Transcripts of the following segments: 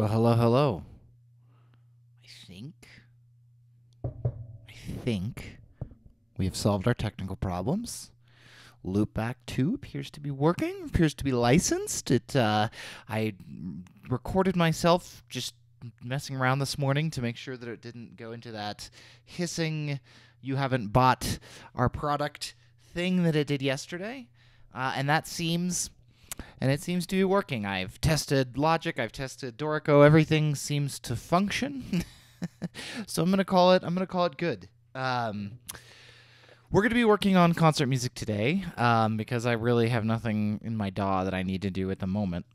Well, hello, hello. I think we have solved our technical problems. Loopback 2 appears to be working, appears to be licensed. I recorded myself just messing around this morning to make sure that it didn't go into that hissing, you haven't bought our product thing that it did yesterday. And it seems to be working. I've tested Logic, I've tested Dorico, everything seems to function. So I'm gonna call it good. We're going to be working on concert music today because I really have nothing in my DAW that I need to do at the moment.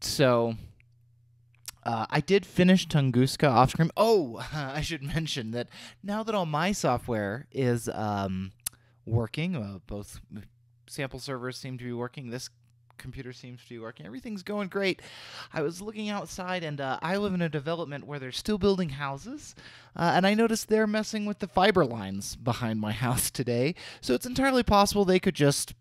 So I did finish Tunguska off screen. Oh, I should mention that now that all my software is working, both sample servers seem to be working, this computer seems to be working, everything's going great. I was looking outside, and I live in a development where they're still building houses, and I noticed they're messing with the fiber lines behind my house today, so it's entirely possible they could just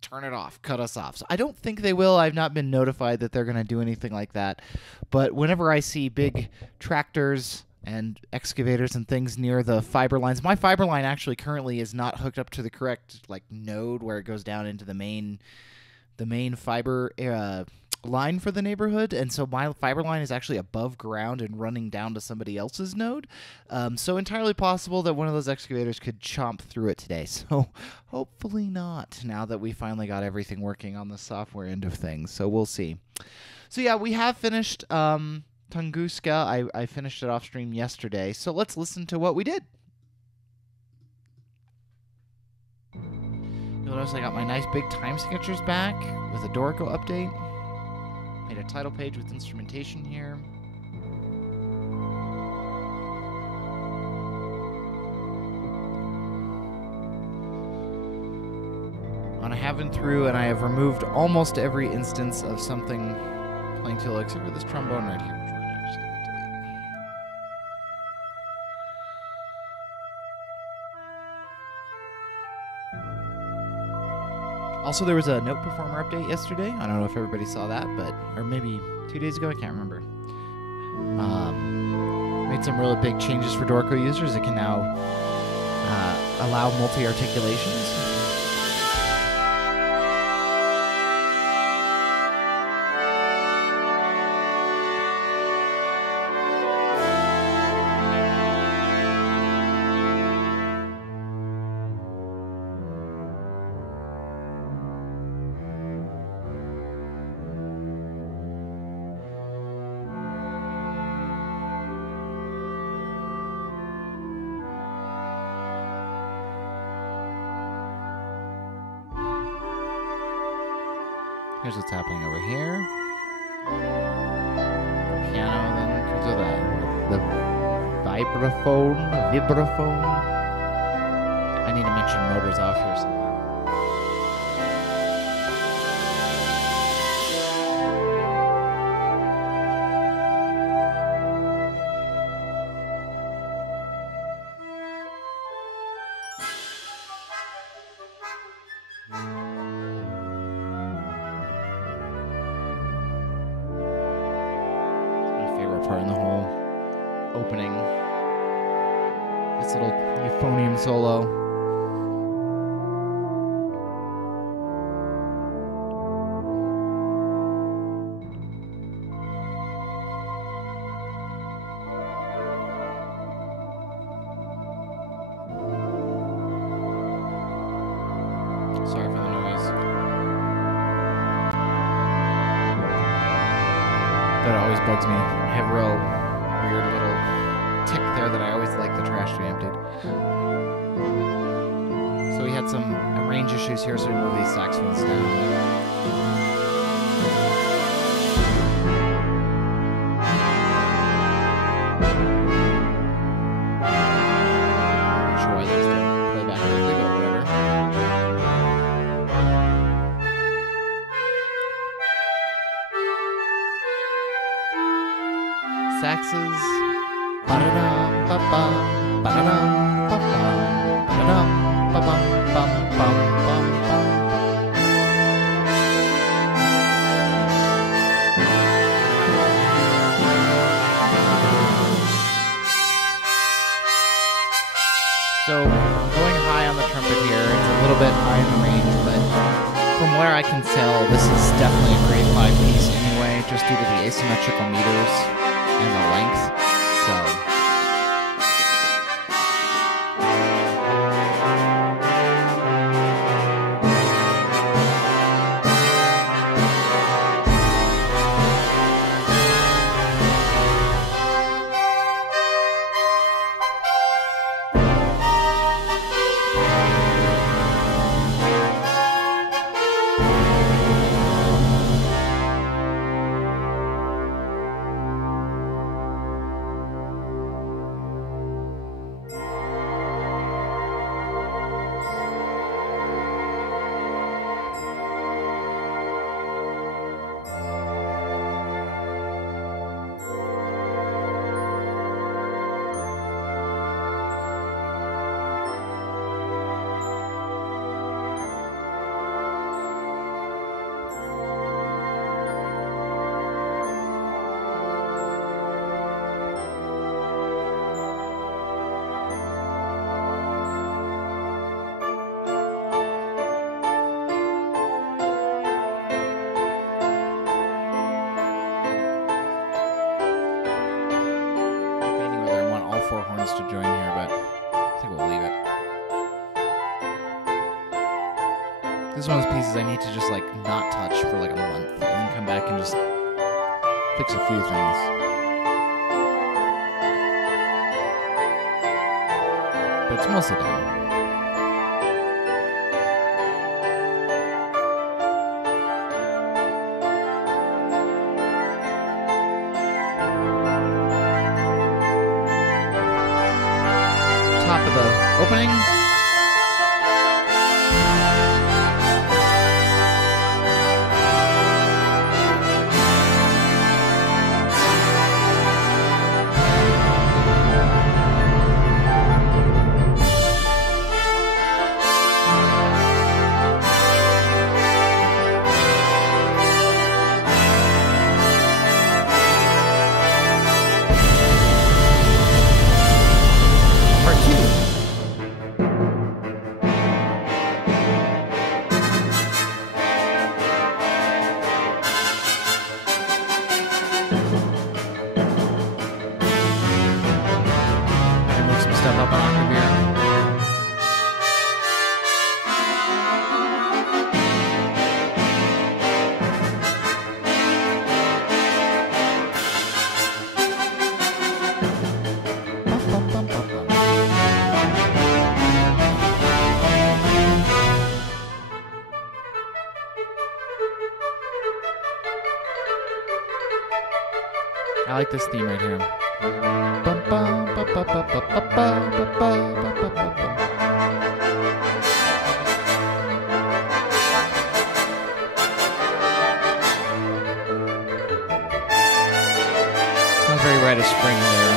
turn it off, cut us off. So I don't think they will. I've not been notified that they're going to do anything like that, but whenever I see big tractors and excavators and things near the fiber lines, my fiber line actually currently is not hooked up to the correct node where it goes down into the main fiber line for the neighborhood, and so my fiber line is actually above ground and running down to somebody else's node. So entirely possible that one of those excavators could chomp through it today. So hopefully not, now that we finally got everything working on the software end of things. So we'll see. So yeah, we have finished Tunguska. I finished it off stream yesterday. So let's listen to what we did. You'll notice I got my nice big time signatures back with a Dorico update. Made a title page with instrumentation here. I have been through and I have removed almost every instance of something playing too, except for this trombone right here. Also, there was a Note Performer update yesterday. I don't know if everybody saw that, or maybe 2 days ago, I can't remember. Made some really big changes for Dorico users. It can now allow multi-articulations. Here's what's happening over here. Piano, then comes with the vibraphone. I need to mention motors off here somewhere. Part in the whole opening. This little euphonium solo. Sorry for the noise. That always bugs me. I have a real weird little tick there that I always like the trash to be emptied. So we had some range issues here, so we moved these saxophones down. Saxes. Ba-da-dum, ba-bum, ba-da-dum, ba-bum, ba-da-dum, ba-bum, bum, bum, bum, bum. little bit high in the range, but from where I can tell, this is definitely a grade 5 piece anyway, just due to the asymmetrical meters and the length. So four horns to join here, but I think we'll leave it. This is one of those pieces I need to just like not touch for like a month and then come back and just fix a few things. But it's mostly done. Top of the opening. Step up an octave here. I like this theme right here. Sounds very Rite of Spring there,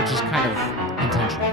which is kind of intentional.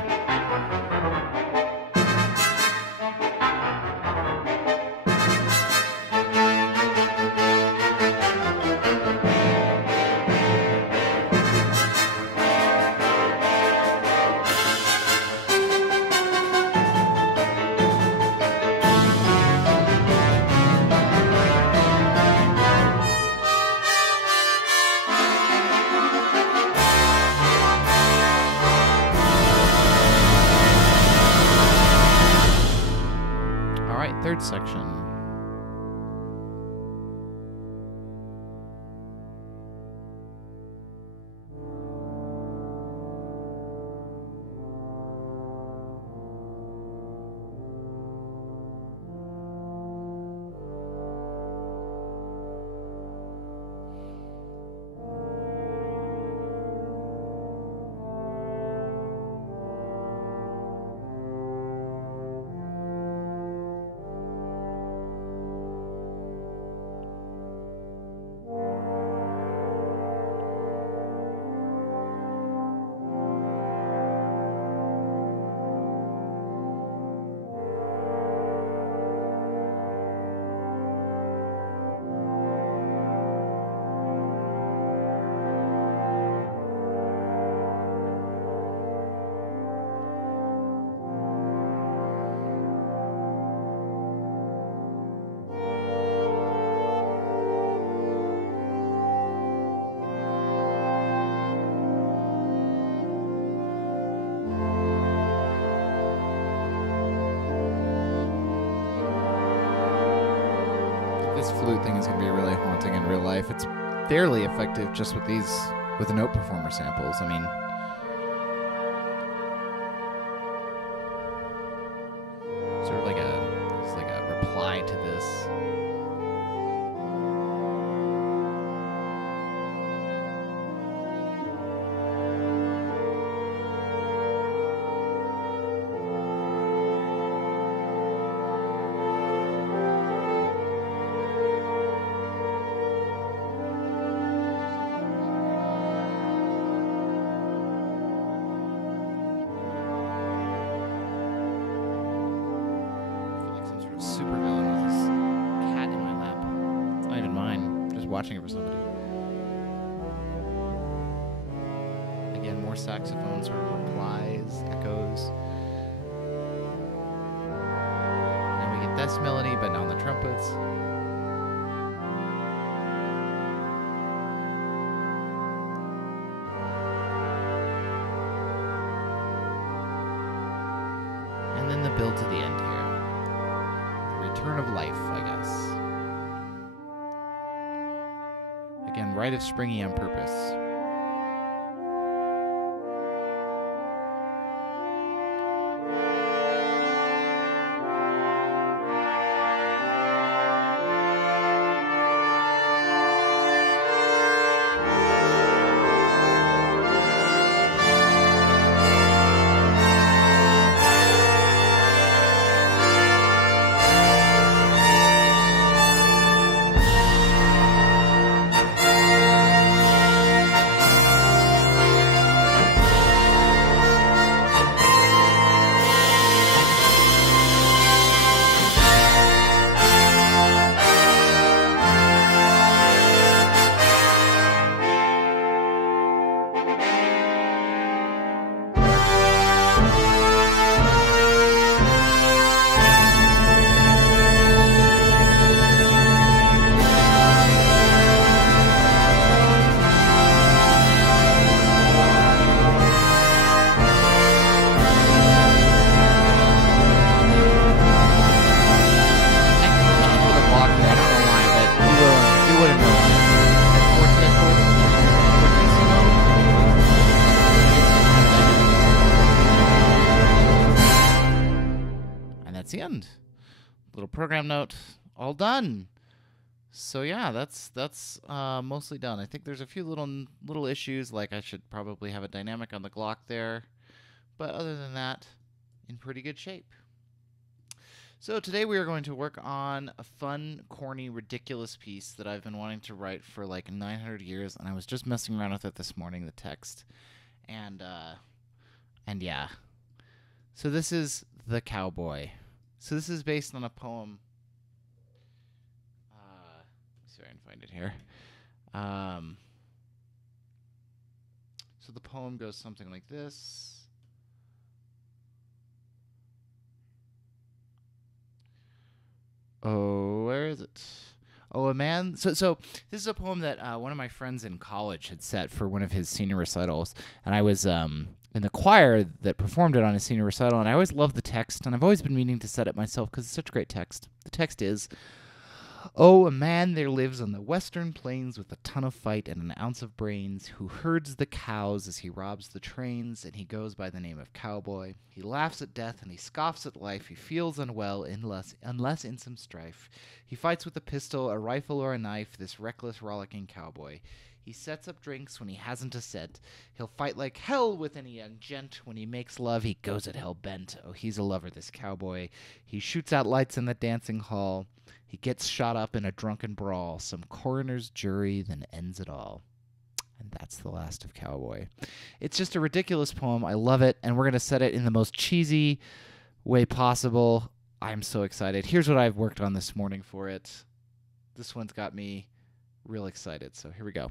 flute thing is going to be really haunting in real life. It's fairly effective just with the note performer samples. I mean, sort of like a reply to this. Super villain with this cat in my lap. It's not even mine. Just watching it for somebody. Again, more saxophone sort of replies, echoes. Now we get this melody, but not on the trumpets. And then the build to the end here. Return of life, I guess. Again, Rite of Springy on purpose. The end. Little program note, all done. So yeah, that's mostly done. I think there's a few little issues, like I should probably have a dynamic on the Glock there, but other than that, in pretty good shape. So today we are going to work on a fun, corny, ridiculous piece that I've been wanting to write for like 900 years, and I was just messing around with it this morning, the text, and yeah. So this is The Cowboy. So this is based on a poem. Let's see if I can find it here. So the poem goes something like this. Oh, where is it? Oh, a man. So this is a poem that one of my friends in college had set for one of his senior recitals, and I was in the choir that performed it on his senior recital, and I always loved the text, and I've always been meaning to set it myself because it's such a great text. The text is, "Oh, a man there lives on the western plains with a ton of fight and an ounce of brains, who herds the cows as he robs the trains, and he goes by the name of Cowboy. He laughs at death and he scoffs at life. He feels unwell unless in some strife. He fights with a pistol, a rifle, or a knife, this reckless, rollicking cowboy. He sets up drinks when he hasn't a cent. He'll fight like hell with any young gent. When he makes love, he goes at hell bent. Oh, he's a lover, this cowboy. He shoots out lights in the dancing hall. He gets shot up in a drunken brawl. Some coroner's jury then ends it all." And that's the last of Cowboy. It's just a ridiculous poem. I love it, and we're going to set it in the most cheesy way possible. I'm so excited. Here's what I've worked on this morning for it. This one's got me real excited, so here we go.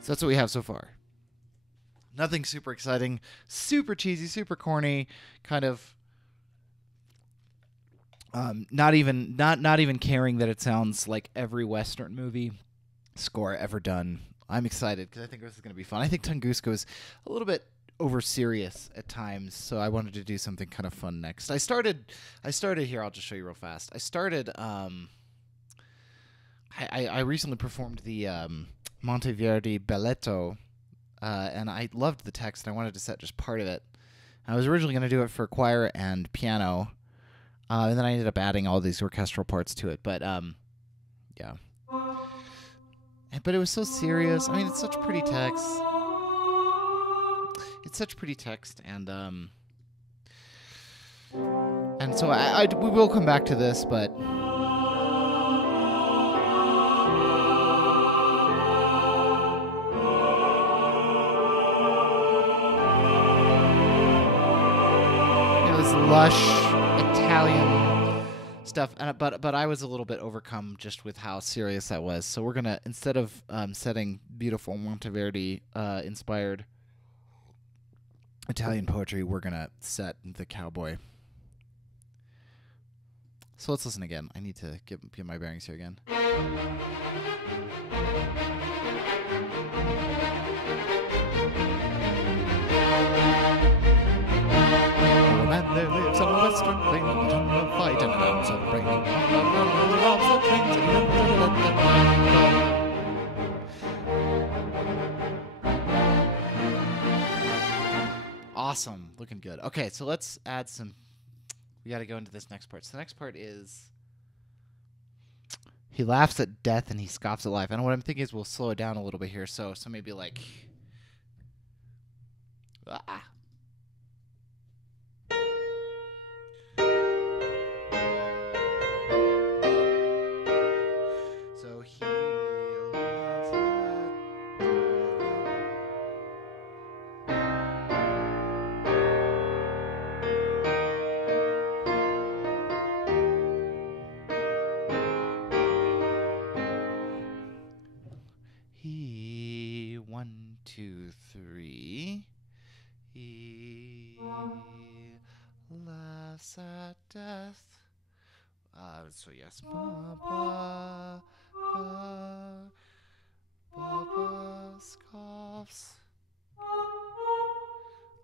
So that's what we have so far. Nothing super exciting, super cheesy, super corny, kind of not even caring that it sounds like every Western movie score ever done. I'm excited because I think this is going to be fun. I think Tunguska is a little bit over serious at times, so I wanted to do something kind of fun next. I started here. I'll just show you real fast. I started. I recently performed the Monteverdi Balletto, and I loved the text. And I wanted to set just part of it. I was originally going to do it for choir and piano, and then I ended up adding all these orchestral parts to it. But yeah. But it was so serious. I mean, it's such pretty text. It's such pretty text, and so we will come back to this, but it was lush Italian stuff, but I was a little bit overcome just with how serious that was. So we're gonna, instead of setting beautiful Monteverdi inspired Italian poetry, we're gonna set the cowboy. So let's listen again. I need to get my bearings here again. Man, there lives on the western plain, a fight and hounds of brain. Robs the trains. Awesome. Looking good. Okay, so let's add some. We got to go into this next part. So the next part is he laughs at death and he scoffs at life. And what I'm thinking is we'll slow it down a little bit here. So maybe like. So he laughs He 1, 2, 3. He laughs at death. So yes, Baba, Baba scoffs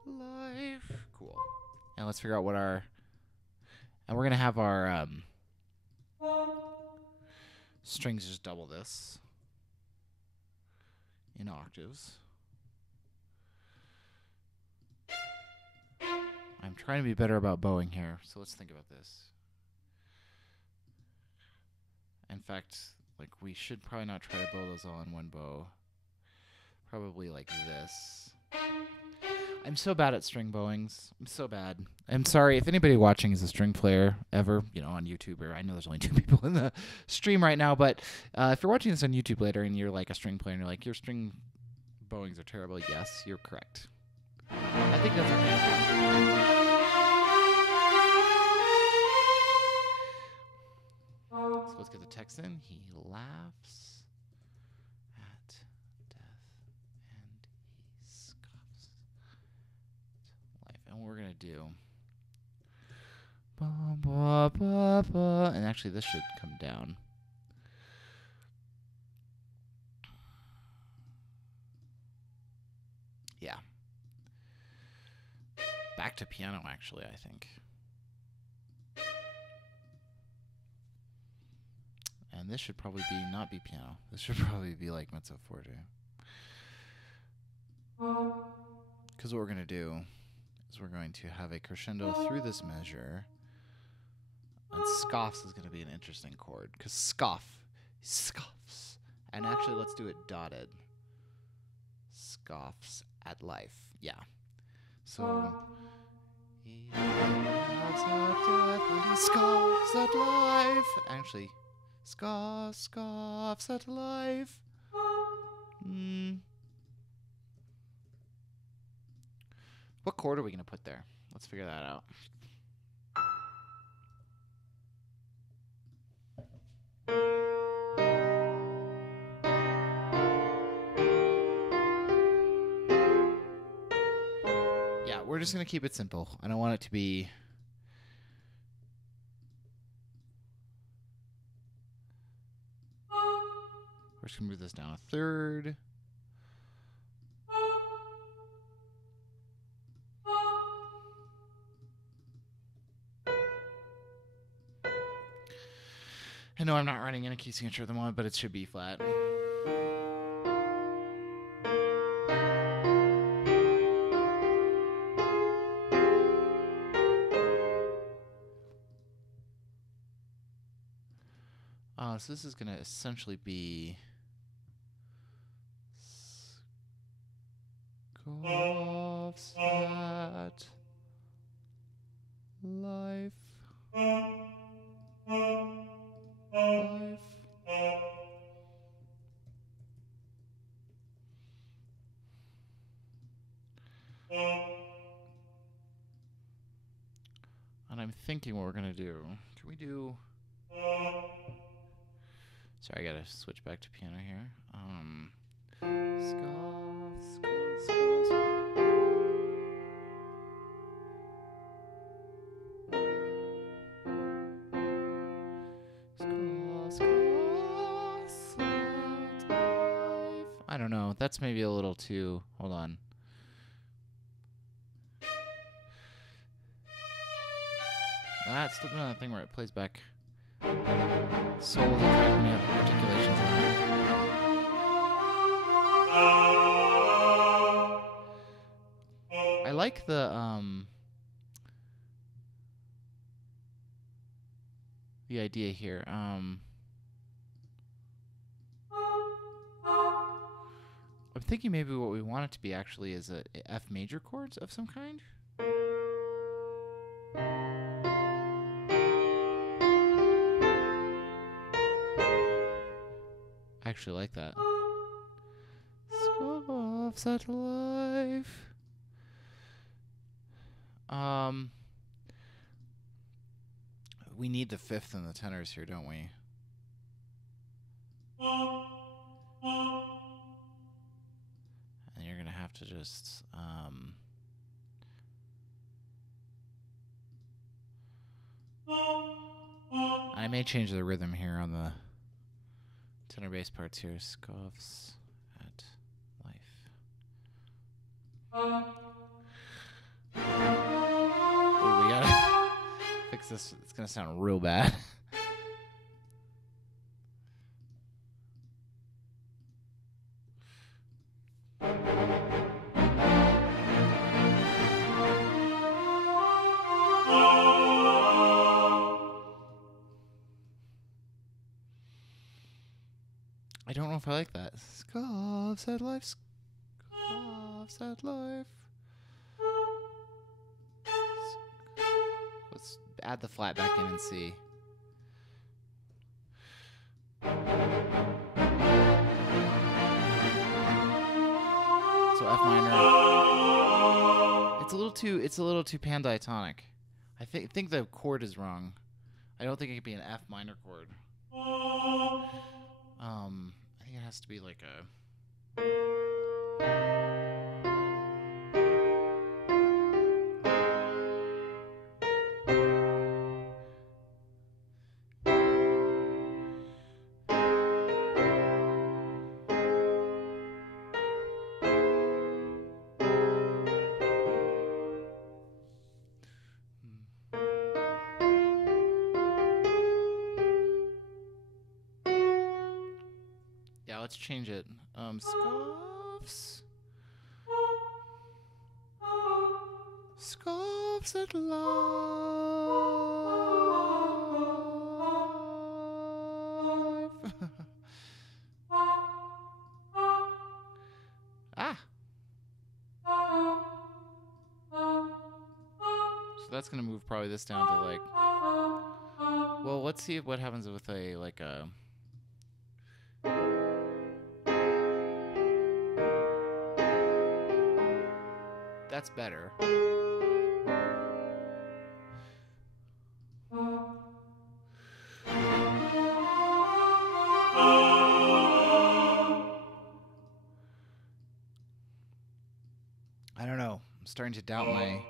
life. Cool. And let's figure out what our. And we're gonna have our strings just double this in octaves. I'm trying to be better about bowing here, so let's think about this. In fact, like we should probably not try to bow those all in one bow. Probably like this. I'm so bad at string bowings. I'm so bad. I'm sorry if anybody watching is a string player ever, on YouTube, or I know there's only 2 people in the stream right now, but if you're watching this on YouTube later and you're like a string player and you're like, your string bowings are terrible, yes, you're correct. I think that's okay. So let's get the text in. He laughs at death and he scoffs at life. And what we're going to do. Ba, ba, ba, ba. And actually, this should come down. Yeah. Back to piano, actually, I think. And this should probably not be piano. This should probably be like mezzo forte. Because what we're going to do is we're going to have a crescendo through this measure. And scoffs is going to be an interesting chord. Because scoffs. And actually, let's do it dotted. Scoffs at life. Yeah. So he laughs at death and he scoffs at life. Actually, scoffs at life. What chord are we going to put there? Let's figure that out. we're just gonna keep it simple. I don't want it to be. We're just gonna move this down a third. I know I'm not writing in a key signature at the moment, but it should be flat. So this is going to essentially be offset life. And I'm thinking what we're going to do. Can we do... Sorry, I gotta switch back to piano here. I don't know. That's maybe a little too... Hold on. That's still doing that thing where it plays back. Soul the track when you have articulations. I like the idea here. I'm thinking maybe what we want it to be actually is a F major chords of some kind. I actually like that. Offset life. We need the fifth and the tenors here, don't we? And you're gonna have to just I may change the rhythm here on the tenor bass parts here. Scoffs at life. Oh, we gotta fix this. It's gonna sound real bad. I don't know if I like that. Scoffs at life. Scoffs at life. Let's add the flat back in and see. So F minor. It's a little too pandiatonic. I think the chord is wrong. I don't think it could be an F minor chord. I think it has to be like a... Yeah, let's change it. Scoffs. Scoffs at life. Ah. So that's gonna move probably this down to like... Well, let's see what happens with a like a... That's better. starting to doubt my...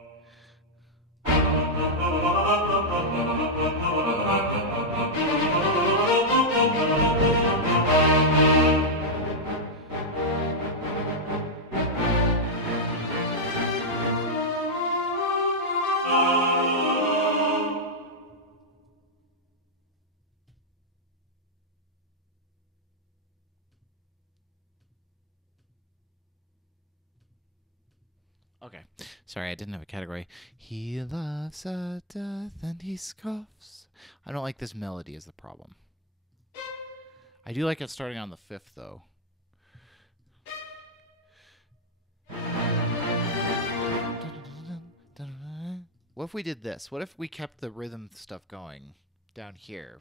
Okay. Sorry, I didn't have a category. He laughs at death and he scoffs. I don't like this melody is the problem. I do like it starting on the 5th, though. What if we did this? What if we kept the rhythm stuff going down here?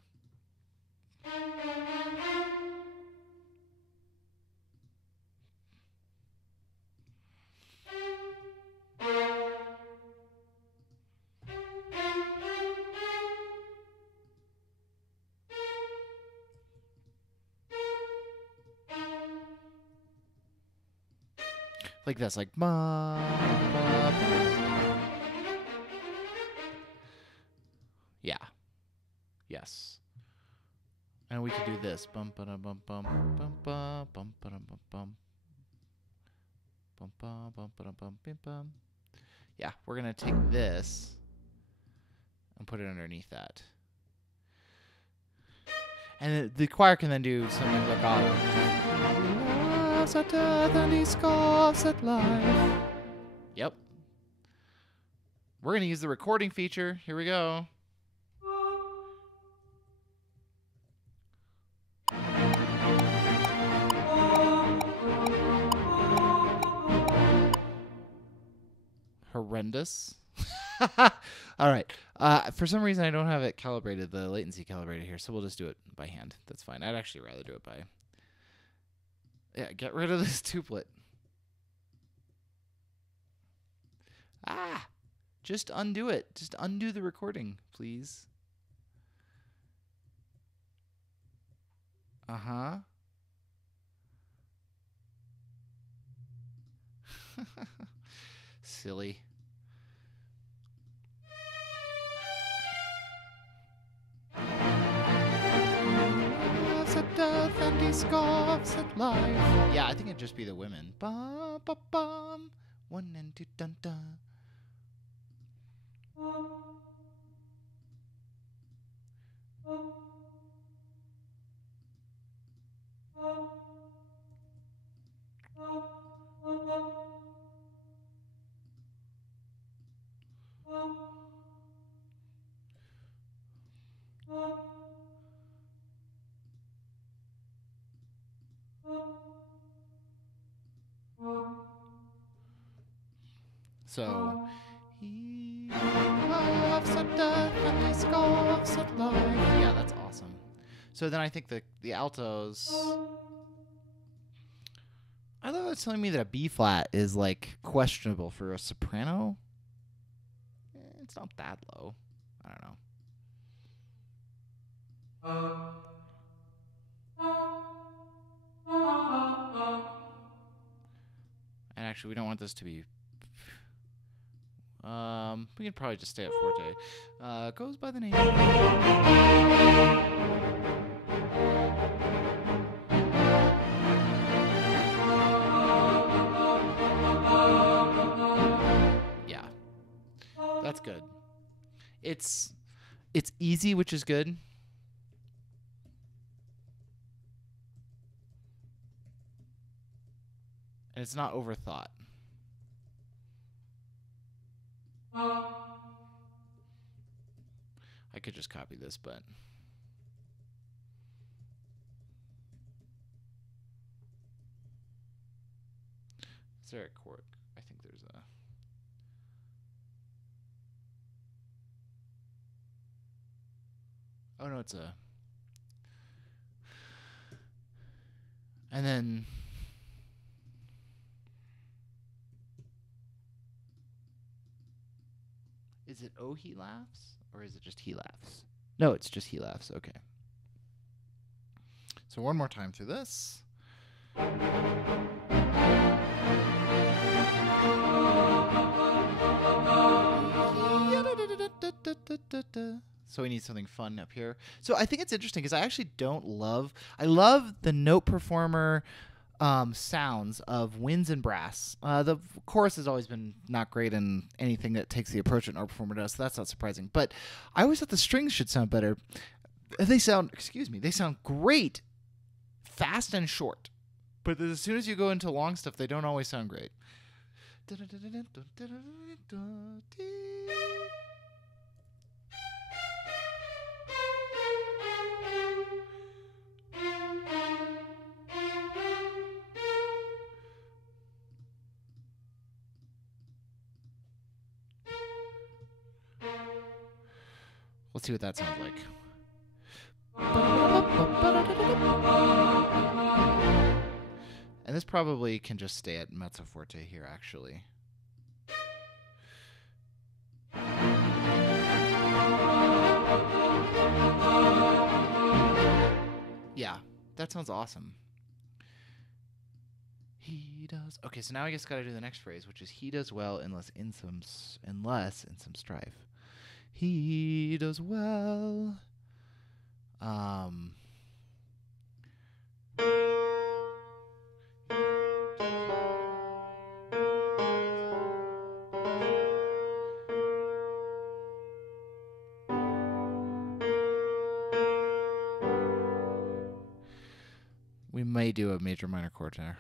Like this, like ba, ba, ba. Yeah. Yes. And we can do this. Bum ba bum bum bum ba bum ba bum bum bum ba bum ba bum bim bum. Yeah, we're gonna take this and put it underneath that. And the choir can then do something legato. He laughs at death and he scoffs at life. Yep. We're going to use the recording feature. Here we go. Horrendous. All right. For some reason, I don't have it calibrated, the latency calibrated here, so we'll just do it by hand. That's fine. I'd actually rather do it by... Yeah, get rid of this tuplet. Ah! Just undo it. Just undo the recording, please. Uh-huh. Silly. Death and he scoffs at life. Yeah, I think it'd just be the women. Ba ba bum. 1 and 2 dun dun. So he laughs at death and he scoffs at life. Yeah, that's awesome. So then I think the altos. I thought it was telling me that a B flat is like questionable for a soprano. It's not that low. I don't know. And actually, we don't want this to be. We can probably just stay at forte. Goes by the name. Yeah, that's good. It's easy, which is good. And it's not overthought. I could just copy this, but is there a chord? I think there's a. Oh no, it's a. And then. Is it oh he laughs? Or is it just he laughs? No, it's just he laughs. Okay. So one more time through this. So we need something fun up here. So I think it's interesting because I actually don't love. I love the note performer sounds of winds and brass. The chorus has always been not great in anything that takes the approach that note performer does, so that's not surprising. But I always thought the strings should sound better. They sound great, fast and short. But as soon as you go into long stuff, they don't always sound great. Let's see what that sounds like. And this probably can just stay at mezzo forte here, actually. Yeah, that sounds awesome. He does. Okay, so now I just got to do the next phrase, which is he does well unless in some strife. He does well. We may do a major minor chord there.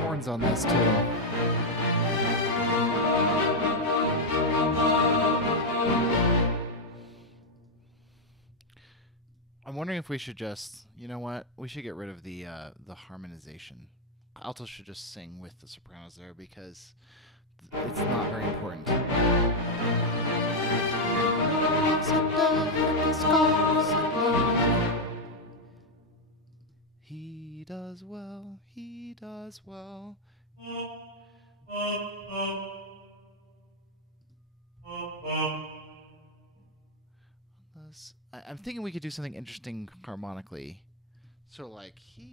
Horns on this too. I'm wondering if we should just, you know what? We should get rid of the harmonization. Alto should just sing with the sopranos there because it's not very important. He does well, he does well. I'm thinking we could do something interesting harmonically. So like he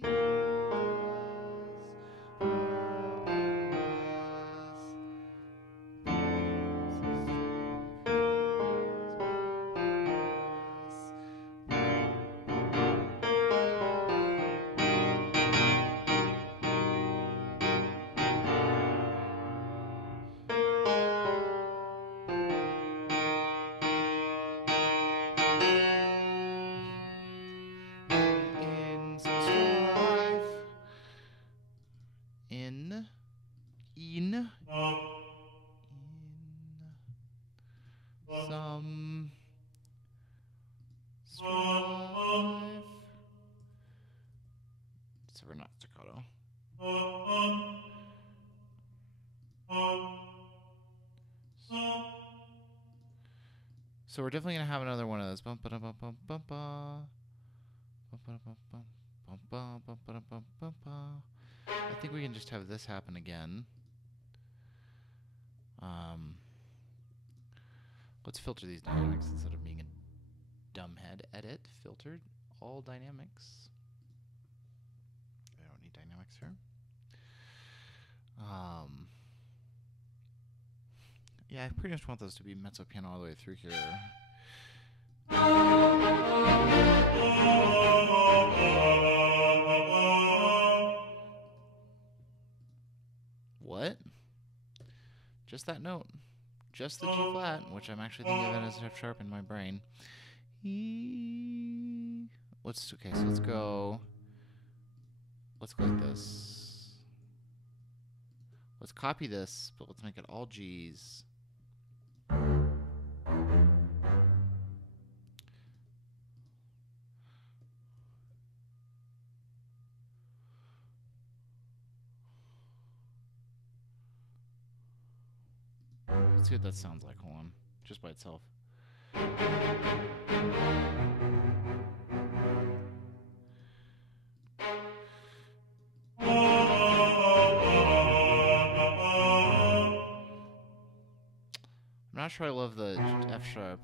some strife. So we're not staccato. So we're definitely gonna have another one of those. I think we can just have this happen again. Let's filter these dynamics instead of being a dumbhead. Edit, filtered, all dynamics. I don't need dynamics here. Yeah, I pretty much want those to be mezzo piano all the way through here. What? Just that note. Just the G flat, which I'm actually thinking of it as F sharp in my brain. Okay, so let's go like this. Let's copy this, but let's make it all G's. Let's see what that sounds like. Hold on. Just by itself. I'm not sure I love the F sharp,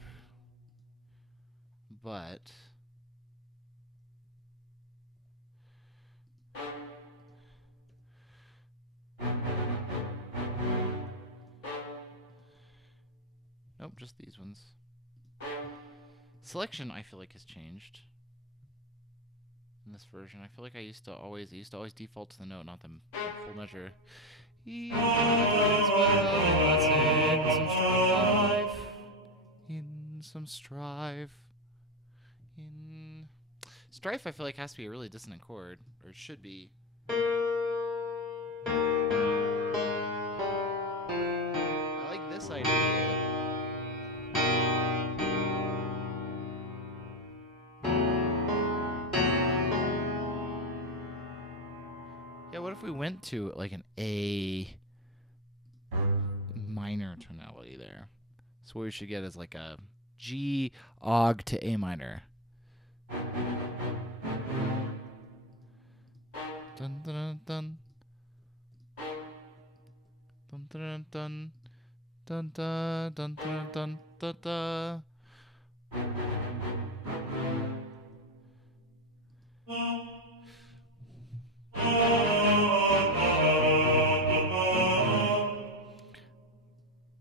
but nope, just these ones. Selection, I feel like, has changed in this version. I feel like it used to always default to the note, not the full measure. He does well in some strife. In strife, I feel like has to be a really dissonant chord, or it should be. I like this idea. Yeah, what if we went to like an A minor tonality there? So what we should get is like a G og to A minor. Dun dun dun dun dun dun dun dun dun dun dun dun dun.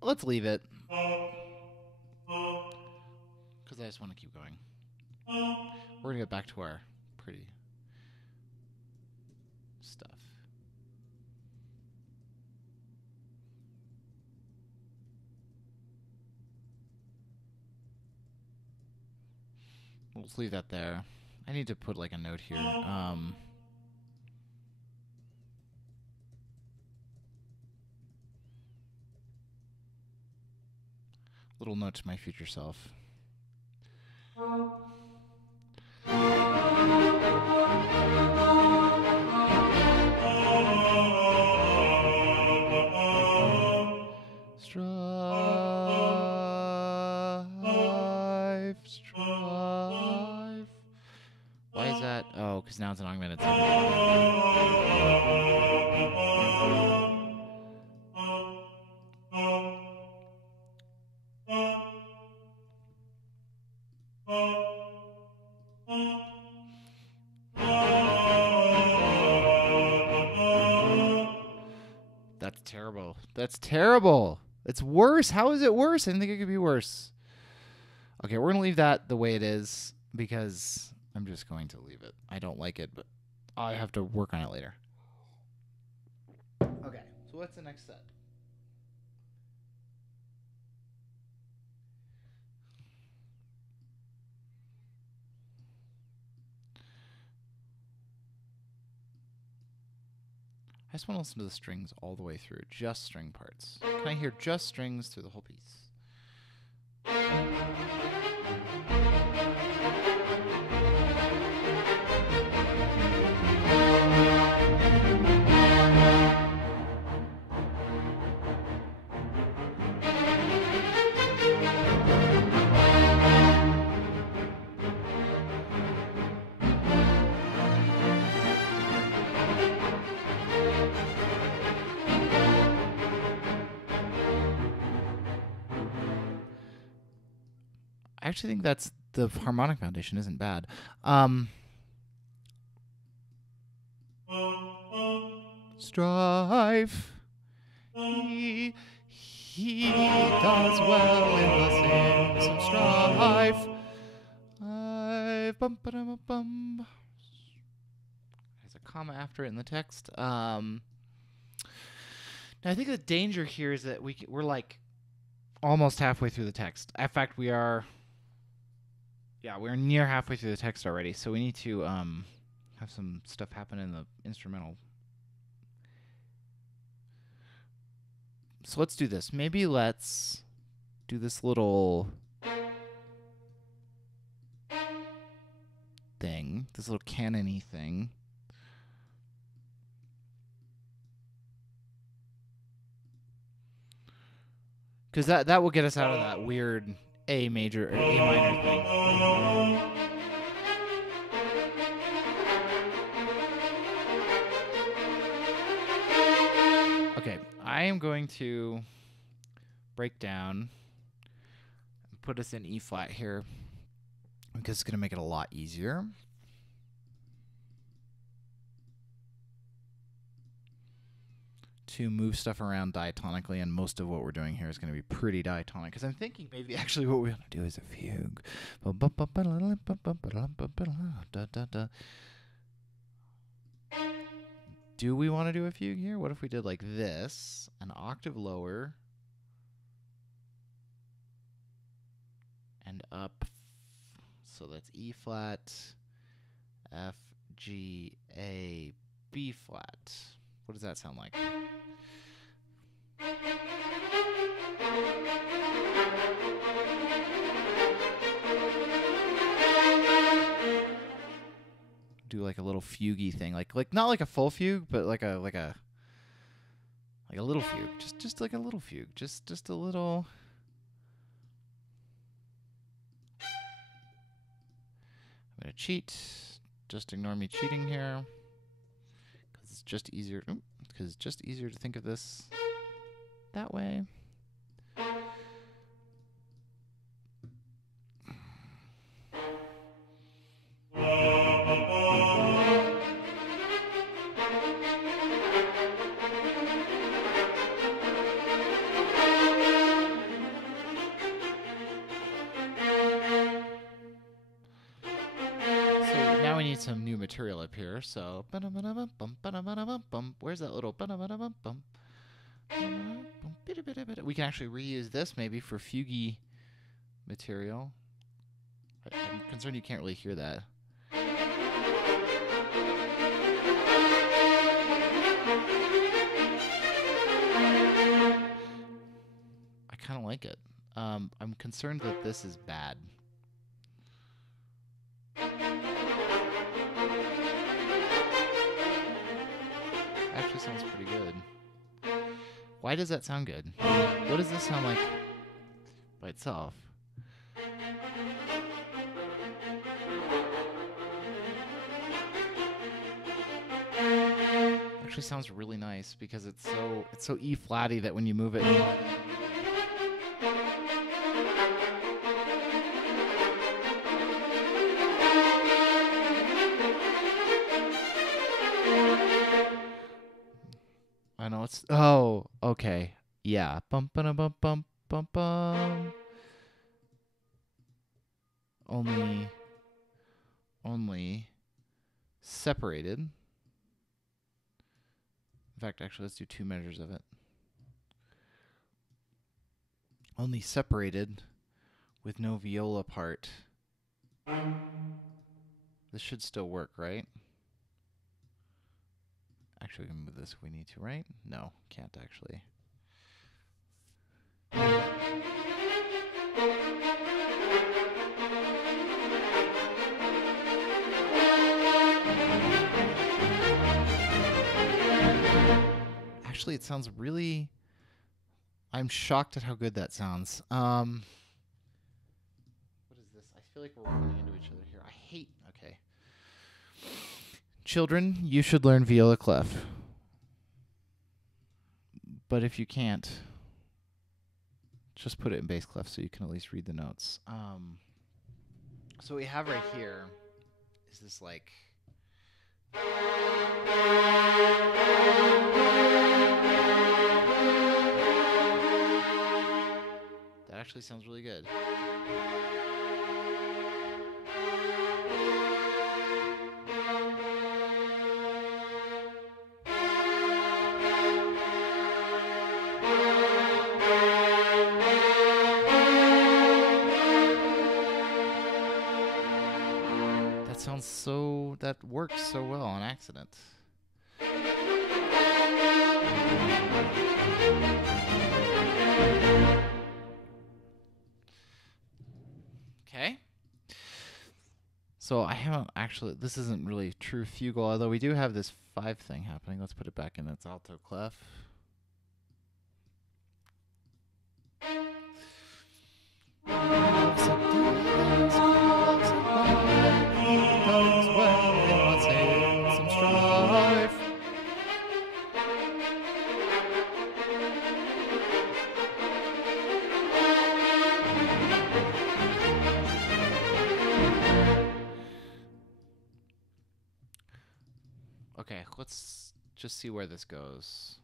Let's leave it, because I just want to keep going. We're going to get back to our pretty stuff. We'll just leave that there. I need to put like a note here. Little note to my future self. Strive, strive. Why is that? Oh, because now it's an augmented That's terrible. That's terrible. It's worse. How is it worse? I didn't think it could be worse. Okay, we're going to leave that the way it is because I'm just going to leave it. I don't like it, but I have to work on it later. Okay, so what's the next set? I just want to listen to the strings all the way through, just string parts. Can I hear just strings through the whole piece? I actually think that's the harmonic foundation isn't bad. Strive. He does well in the same some strife. Bum, ba-dum, bum. There's a comma after it in the text. Now I think the danger here is that we're like almost halfway through the text. In fact, we're near halfway through the text already. So we need to have some stuff happen in the instrumental. So let's do this. Maybe let's do this little thing, this little canon-y thing. Because that will get us out of that weird A major or A minor thing. Okay, I am going to break down put us in E flat here because it's going to make it a lot easier. To move stuff around diatonically, and most of what we're doing here is going to be pretty diatonic, because I'm thinking maybe actually what we want to do is a fugue. Do we want to do a fugue here? What if we did like this, an octave lower, and up? So that's E flat, F, G, A, B flat. What does that sound like? Do like a little fuguey thing, like not like a full fugue, but like a little fugue, just like a little fugue, just a little. I'm gonna cheat. Just ignore me cheating here. It's just easier because it's just easier to think of this that way. Some new material up here, so where's that little we can actually reuse this maybe for fuguey material. I'm concerned you can't really hear that. I kind of like it. I'm concerned that this is bad. Actually sounds pretty good. Why does that sound good? What does this sound like by itself? Actually sounds really nice because it's so E flatty that when you move it, I know it's okay. Yeah. Bum bum bum bum bum bum. Only separated. In fact, actually, let's do two measures of it. Only separated with no viola part. This should still work, right? Actually, we can move this if we need to, right? No, can't actually. Actually, it sounds really... I'm shocked at how good that sounds. What is this? I feel like we're running into each other here. I hate... Okay. Children, you should learn viola clef. But if you can't, just put it in bass clef so you can at least read the notes. So what we have right here is this like... That actually sounds really good. That works so well on accident. Okay. So I haven't actually, this isn't really true fugal, although we do have this 5 thing happening. Let's put it back in its alto clef. let's just see where this goes.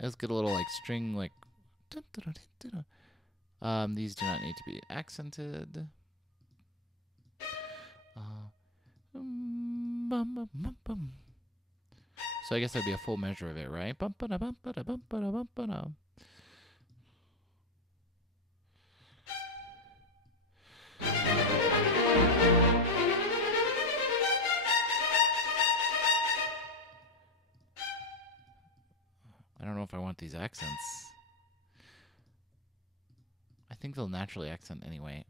Let's get a little like string like. These do not need to be accented. So I guess that'd be a full measure of it, right? I don't know if I want these accents. I think they'll naturally accent anyway.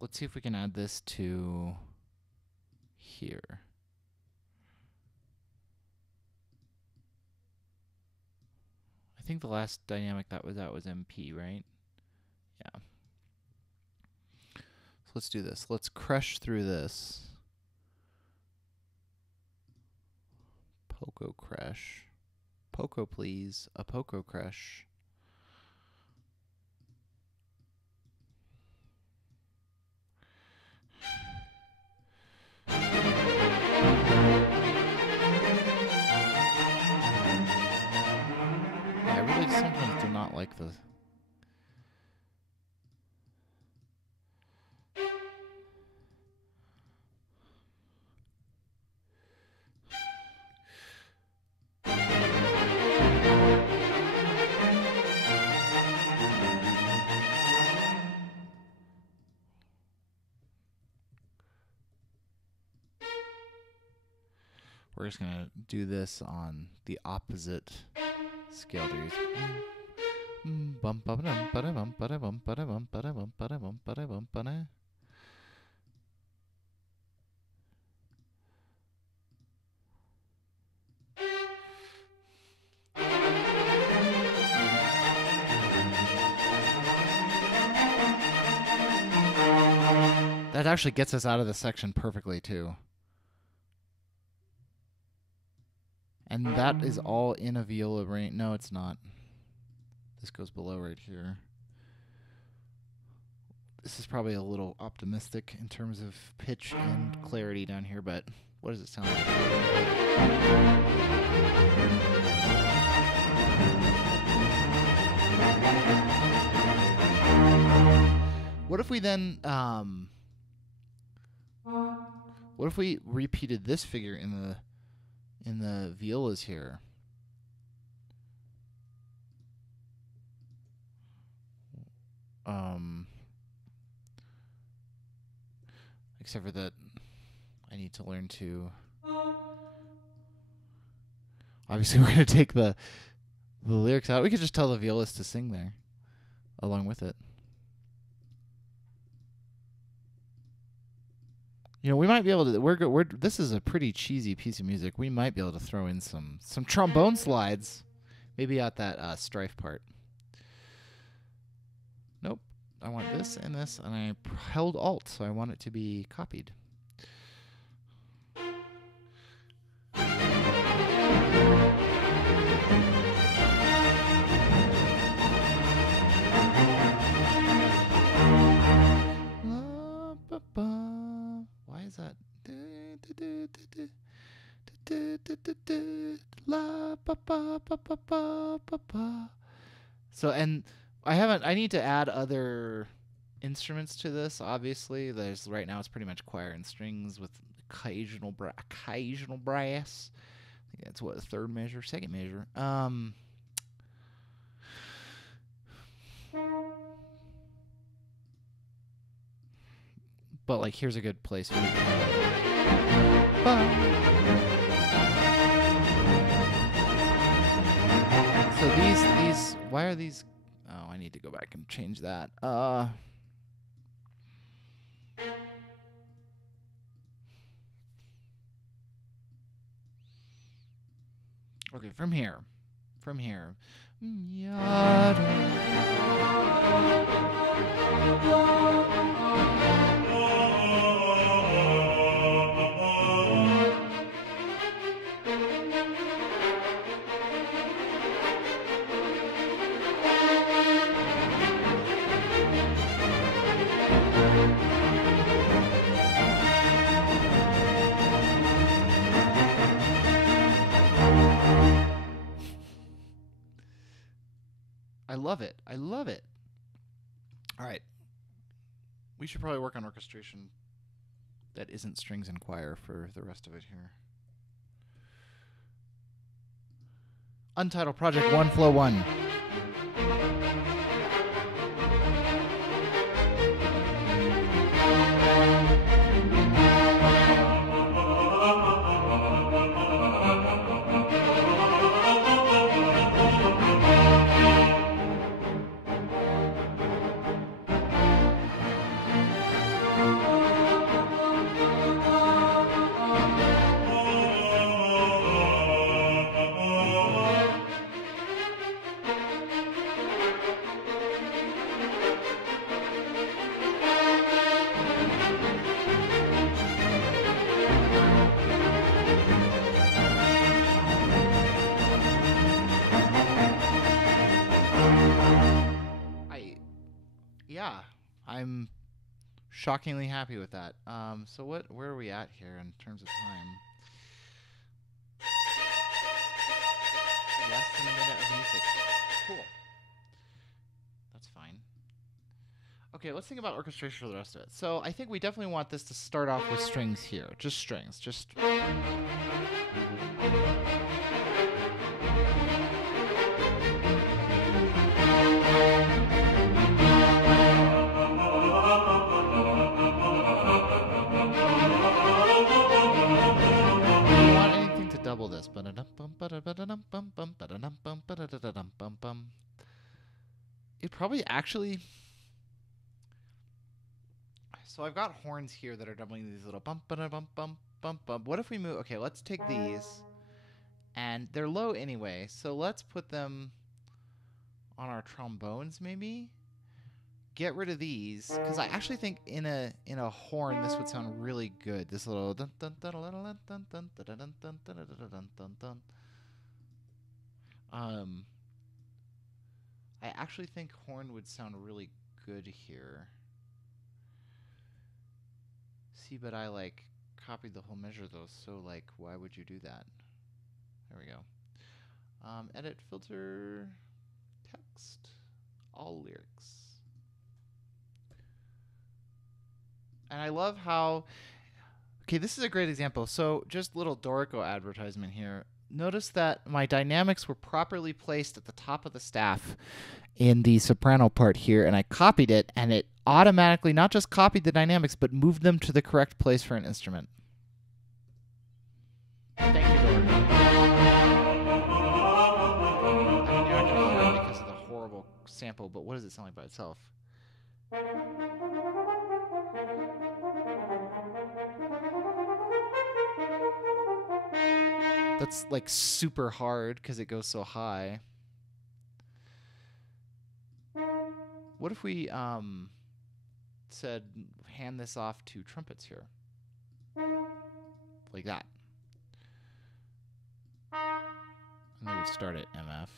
Let's see if we can add this to here. I think the last dynamic that was out was MP, right? Yeah. So let's do this. Let's crush through this. Poco crush. Poco, please. A Poco crush. I really sometimes do not like the... We're just going to do this on the opposite scale degrees. That actually gets us out of the section perfectly, too. And that is all in a viola range. No, it's not. This goes below right here. This is probably a little optimistic in terms of pitch and clarity down here, but what does it sound like? What if we then, what if we repeated this figure in the violas here? Except for that I need to learn to... Obviously, we're going to take the lyrics out. We could just tell the violist to sing there along with it. You know, we might be able to... This is a pretty cheesy piece of music. We might be able to throw in some trombone slides. Maybe at that strife part. Nope. I want this and this, and I held Alt, so I want it to be copied. Why is that? So, and I need to add other instruments to this, obviously. Right now it's pretty much choir and strings with occasional brass. I think that's what, the third measure, second measure. But like, here's a good place for it. So these, why are these? Oh, I need to go back and change that. Okay, from here. I love it. All right. We should probably work on orchestration that isn't strings and choir for the rest of it here. Untitled Project 1, Flow 1. I'm shockingly happy with that. So where are we at here in terms of time? Less than a minute of music. Cool. That's fine. Okay, let's think about orchestration for the rest of it. So I think we definitely want this to start off with strings here. Just strings. Just... double this. It probably actually... So I've got horns here that are doubling these little bump, bump, bump, bump, bump. What if we move... Okay, let's take these. And they're low anyway, so let's put them on our trombones maybe? Get rid of these, because I actually think in a horn this would sound really good. This little I actually think horn would sound really good here. See, but I like copied the whole measure though, so like why would you do that? There we go. Edit, filter, text, all lyrics. And I love how... Okay, this is a great example. So just little Dorico advertisement here. Notice that my dynamics were properly placed at the top of the staff in the soprano part here, and I copied it, and it automatically not just copied the dynamics, but moved them to the correct place for an instrument. Thank you, Dorico. I mean, you're not going to hear it because of the horrible sample, but what does it sound like by itself? That's like super hard because it goes so high. What if we said hand this off to trumpets here? Like that. And we would start at MF.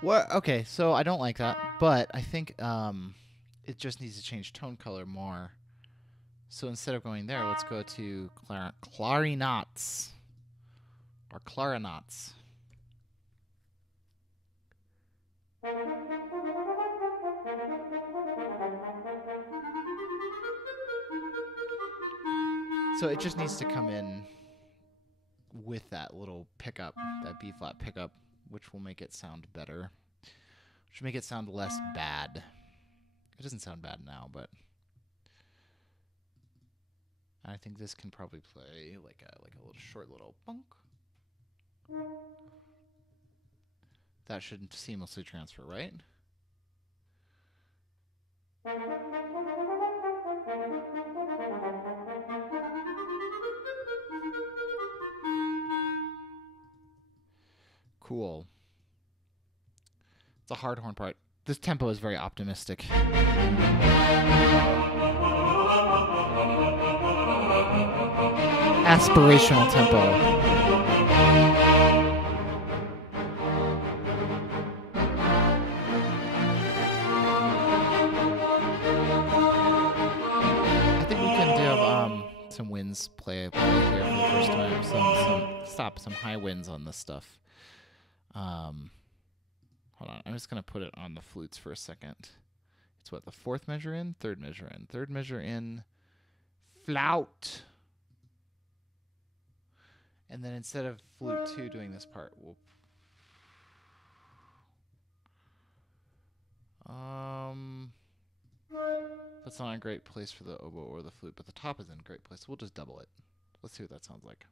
What? Okay, so I don't like that, but I think it just needs to change tone color more. So instead of going there, let's go to clarinets or clarinets. So it just needs to come in with that little pickup, that B flat pickup, which will make it sound better. Which will make it sound less bad. It doesn't sound bad now, but I think this can probably play like a little short little bunk. That should seamlessly transfer, right? Cool. It's a hard horn part. This tempo is very optimistic. Aspirational tempo. Some winds play here for the first time. Some high winds on this stuff. Hold on, I'm just gonna put it on the flutes for a second. It's what, the fourth measure in, third measure in, third measure in, flout. And then instead of flute 2 doing this part, we'll that's not a great place for the oboe or the flute, but the top is in a great place, so we'll just double it. Let's see what that sounds like.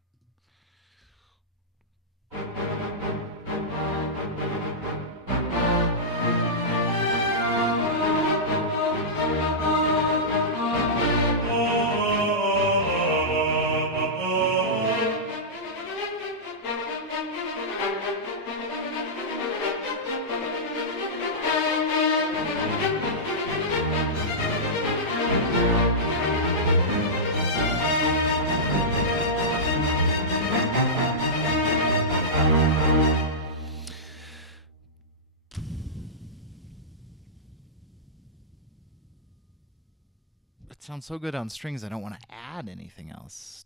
Sounds so good on strings, I don't want to add anything else.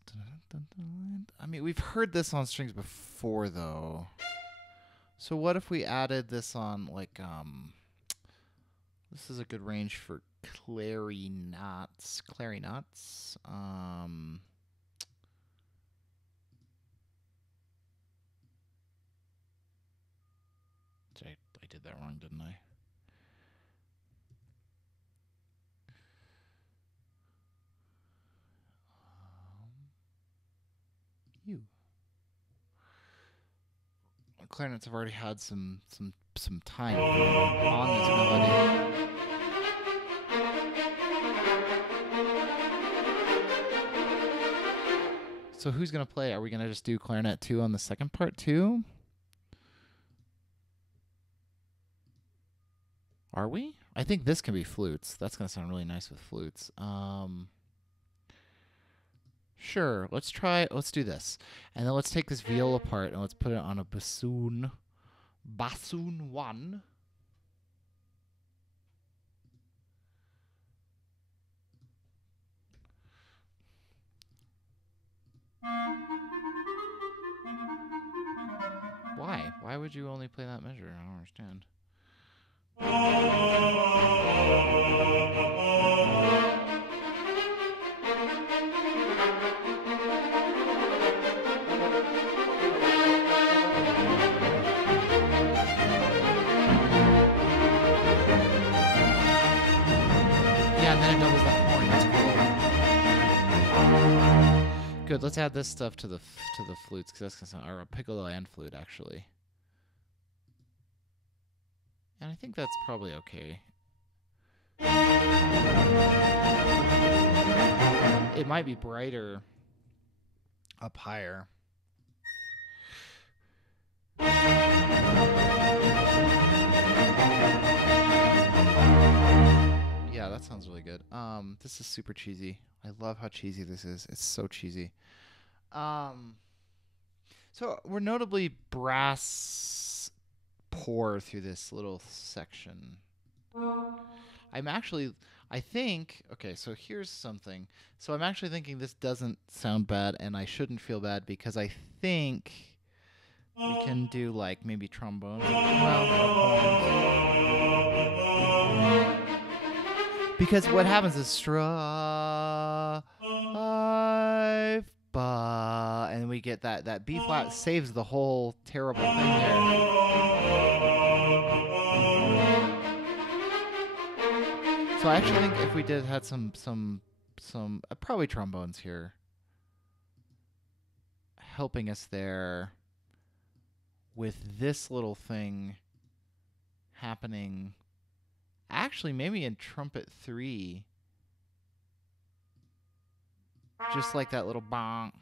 I mean, we've heard this on strings before, though. So what if we added this on, like, this is a good range for clarinets. I did that wrong, didn't I? Clarinets have already had some time on this melody. So who's gonna play? Are we gonna just do clarinet 2 on the second part too? Are we? I think this can be flutes. That's gonna sound really nice with flutes. Sure, let's do this. And then let's take this viola part and let's put it on a bassoon. Bassoon 1. Why? Why would you only play that measure? I don't understand. And then it doubles that horn. That's cool. Good. Let's add this stuff to the flutes, because that's gonna sound, or a piccolo and flute actually. And I think that's probably okay. It might be brighter up higher. Yeah, that sounds really good. This is super cheesy. I love how cheesy this is. It's so cheesy. So we're notably brass poor through this little section. I think, okay, so here's something. So I'm actually thinking this doesn't sound bad, and I shouldn't feel bad, because I think we can do, like, maybe trombones. Because what happens is we get that B flat saves the whole terrible thing there. So I actually think if we had some probably trombones here helping us there with this little thing happening, actually maybe in trumpet 3, just like that little bong.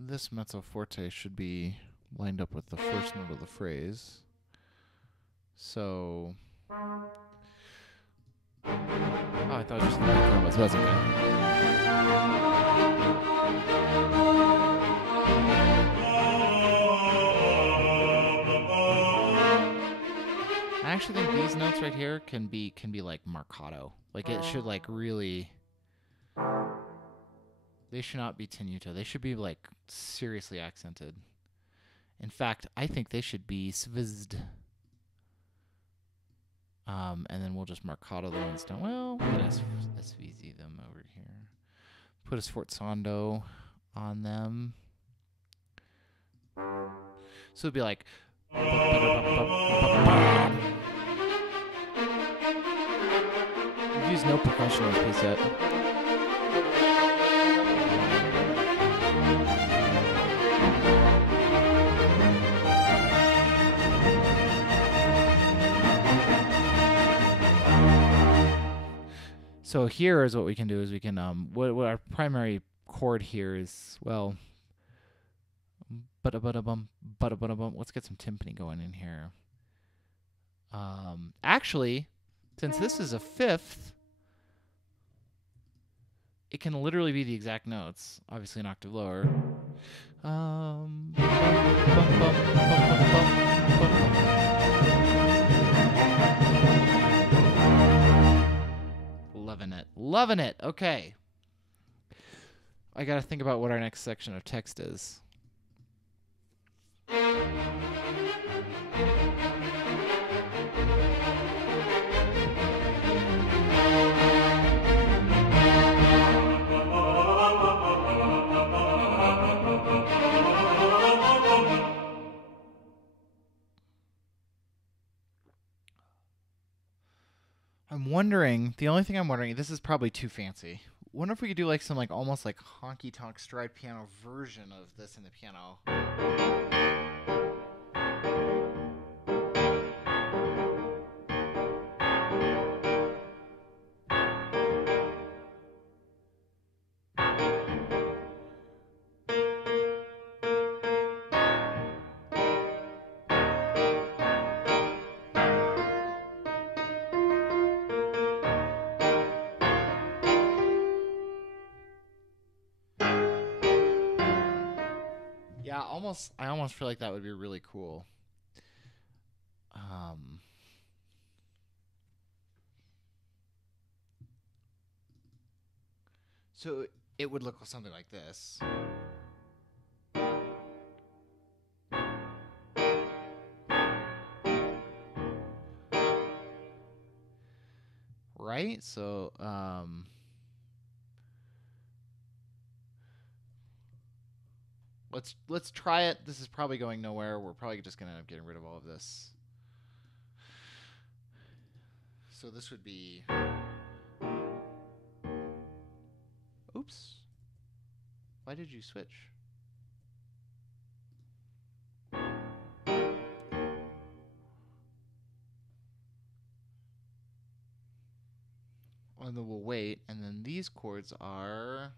This mezzo forte should be lined up with the first note of the phrase. So, oh, I thought just the background was, that's okay. I actually think these notes right here can be like marcato. Like it should like really. They should not be tenuto. They should be like seriously accented. In fact, I think they should be svizzed. And then we'll just marcato the ones down. Well, we can SVZ them over here. Put a sforzando on them. So it'd be like. We've used no percussion on this piece yet. So here is what we can do is we can what our primary chord here is, well, ba-da-ba-da-bum, ba-da-ba-da-bum. Let's get some timpani going in here. Actually, since this is a fifth, it can literally be the exact notes, obviously an octave lower. Loving it. Loving it. Okay. I got to think about what our next section of text is. I'm wondering, the only thing I'm wondering, this is probably too fancy. Wonder if we could do like some like almost like honky tonk stride piano version of this in the piano. Yeah, I almost feel like that would be really cool. So it would look something like this. Right? So, let's try it. This is probably going nowhere. We're probably just going to end up getting rid of all of this. So this would be... Oops. Why did you switch? And then we'll wait. And then these chords are...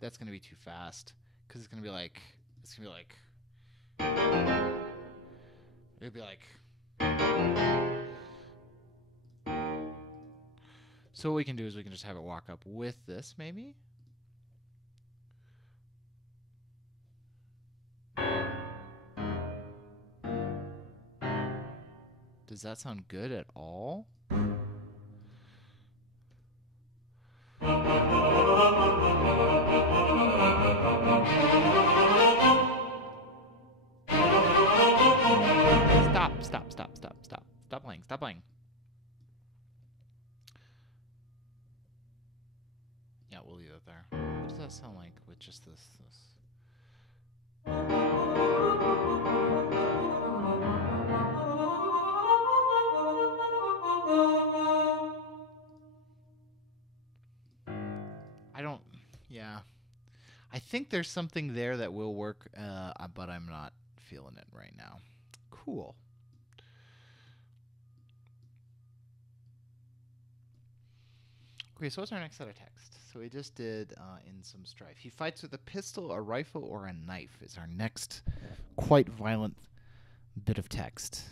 That's going to be too fast. Because it's going to be like... It'd be like... So what we can do is we can just have it walk up with this, maybe? Does that sound good at all? Stop playing. Stop playing. Yeah, we'll leave it there. What does that sound like with just this? Yeah. I think there's something there that will work, but I'm not feeling it right now. Cool. Okay, so what's our next set of text? So we just did in some strife. He fights with a pistol, a rifle, or a knife is our next quite violent bit of text.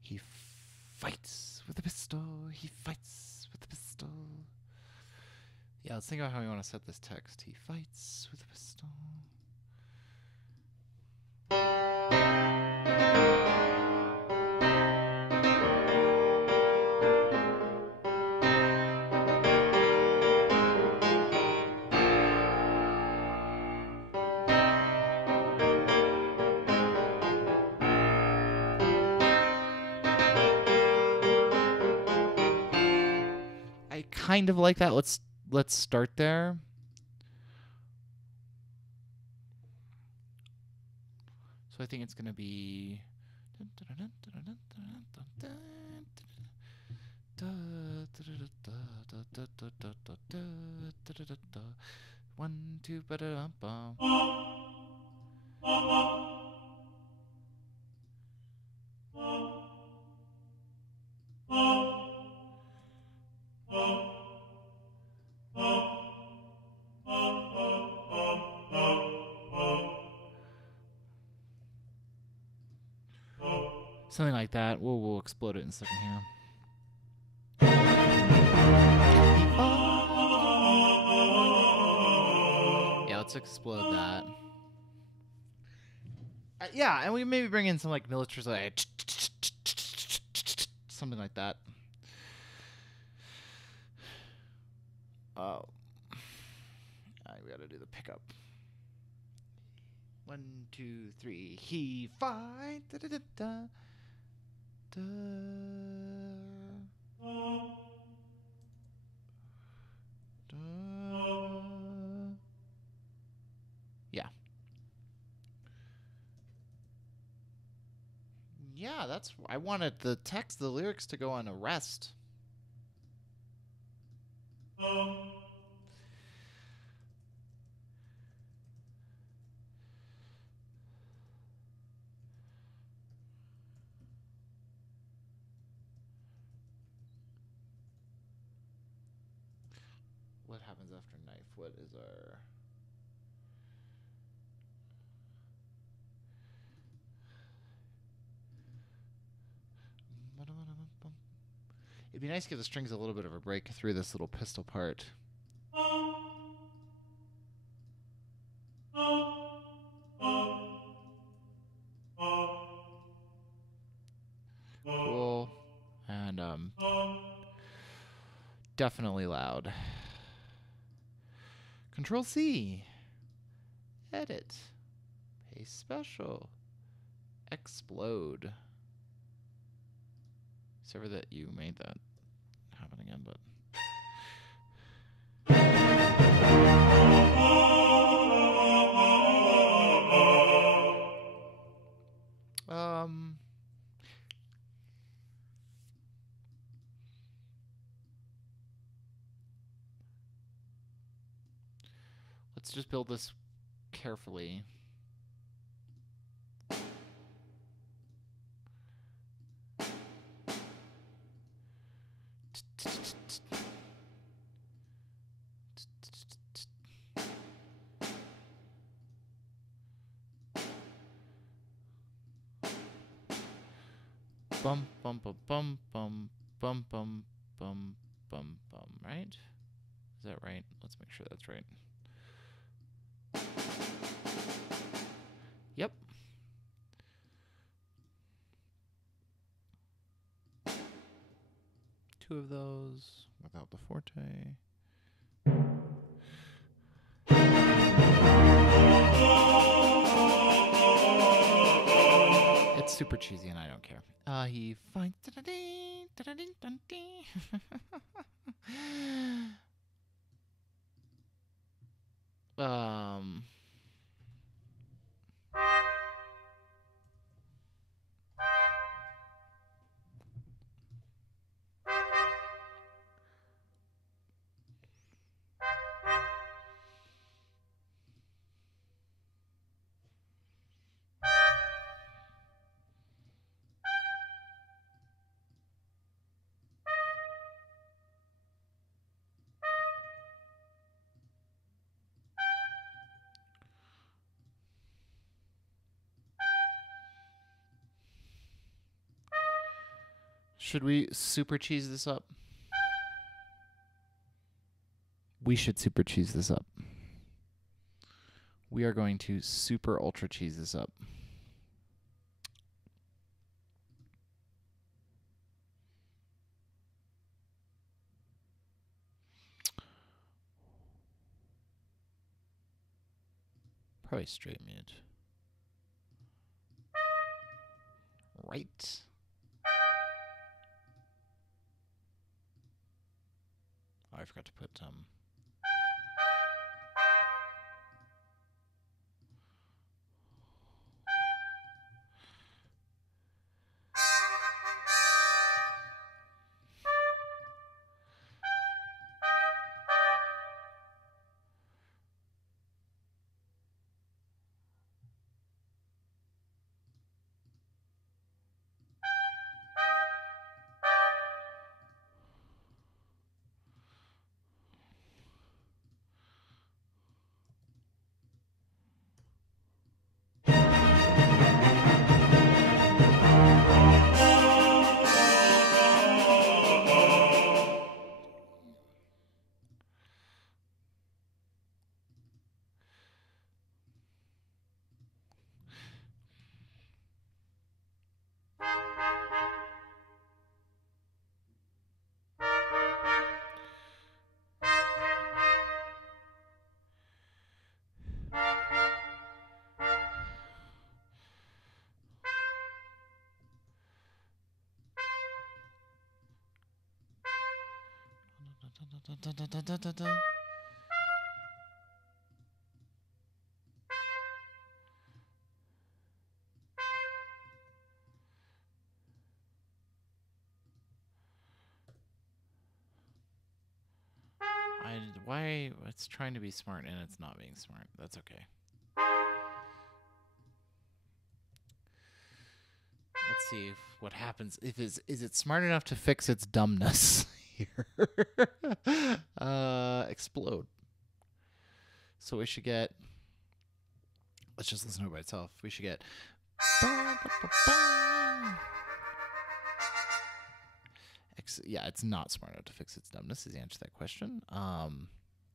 He fights with a pistol. He fights with a pistol. Yeah, let's think about how we want to set this text. He fights with a pistol. I kind of like that. Let's start there. So I think it's gonna be 1, 2, ba-da-dum-bum. Something like that. We'll explode it in a second here. Yeah, let's explode that. Yeah, and we maybe bring in some like military, like something like that. Oh, we gotta do the pickup. 1, 2, 3. He fight. Da, da, da, da. Da. Da. Yeah. Yeah, that's. I wanted the text, the lyrics to go on arrest. What happens after knife? What is our... It'd be nice to give the strings a little bit of a break through this little pistol part. Cool. And definitely loud. Control C. Edit. Paste special. Explode. Sorry that you made that happen again, but... Let's just build this carefully. Bum bum bum bum bum bum bum bum bum bum. Right? Is that right? Let's make sure that's right. Yep. Two of those without the forte. It's super cheesy and I don't care. He finds. Should we super cheese this up? We should super cheese this up. We are going to super ultra cheese this up. Probably straight mute. Right. Oh, I forgot to put why it's trying to be smart and it's not being smart. That's okay. Let's see what happens. Is it smart enough to fix its dumbness here? Explode. So we should get. Let's just listen to it by itself. We should get. Yeah, it's not smart enough to fix its dumbness. Is the answer to that question?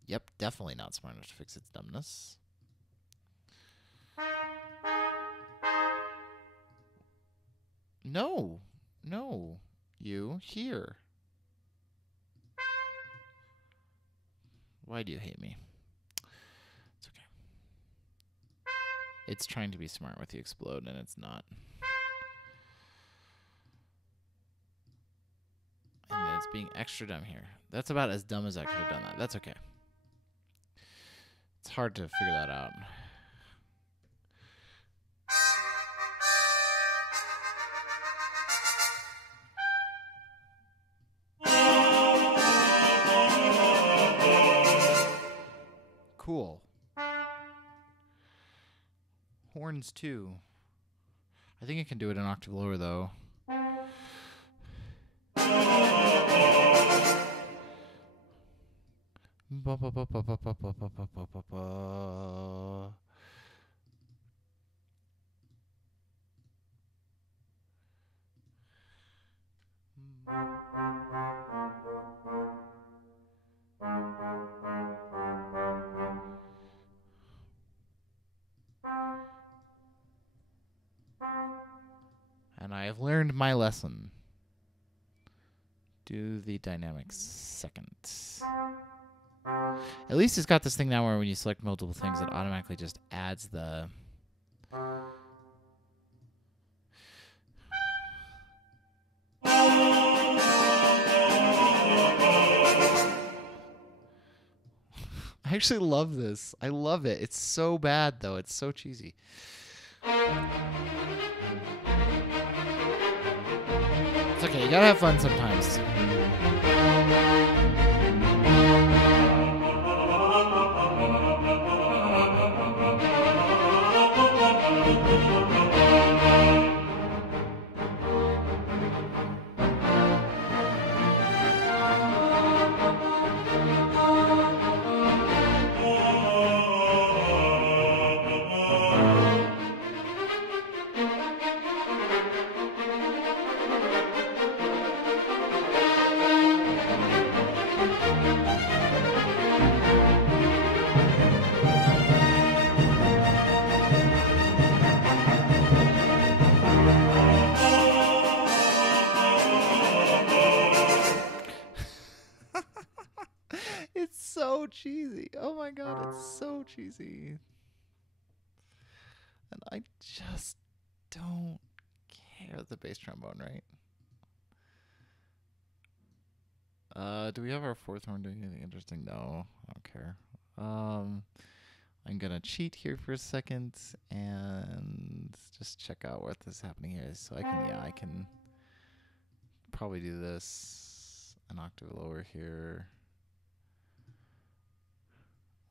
Yep, definitely not smart enough to fix its dumbness. No, you here. Why do you hate me? It's okay. It's trying to be smart with the explode, and it's not. And then it's being extra dumb here. That's about as dumb as I could have done that. That's okay. It's hard to figure that out. Cool. Horns too. I think it can do it an octave lower though. And I have learned my lesson. Do the dynamics second. At least it's got this thing now where when you select multiple things, it automatically just adds the... I actually love this. I love it. It's so bad, though. It's so cheesy. It's okay. You gotta have fun sometimes. So cheesy. Oh my god, it's so cheesy. And I just don't care. The bass trombone, right? Do we have our fourth horn doing anything interesting? No, I don't care. I'm gonna cheat here for a second and just check out what is happening here. So I can probably do this an octave lower here.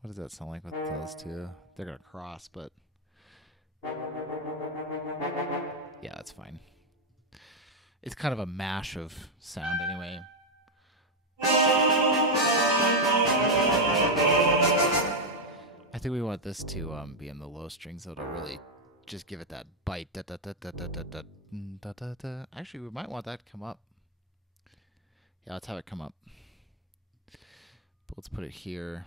What does that sound like with those two? They're gonna cross, but yeah, that's fine. It's kind of a mash of sound anyway. I think we want this to be in the low strings, though, to really just give it that bite. Da, da, da, da, da, da, da, da, da, da. Actually, we might want that to come up. Yeah, let's have it come up. But let's put it here.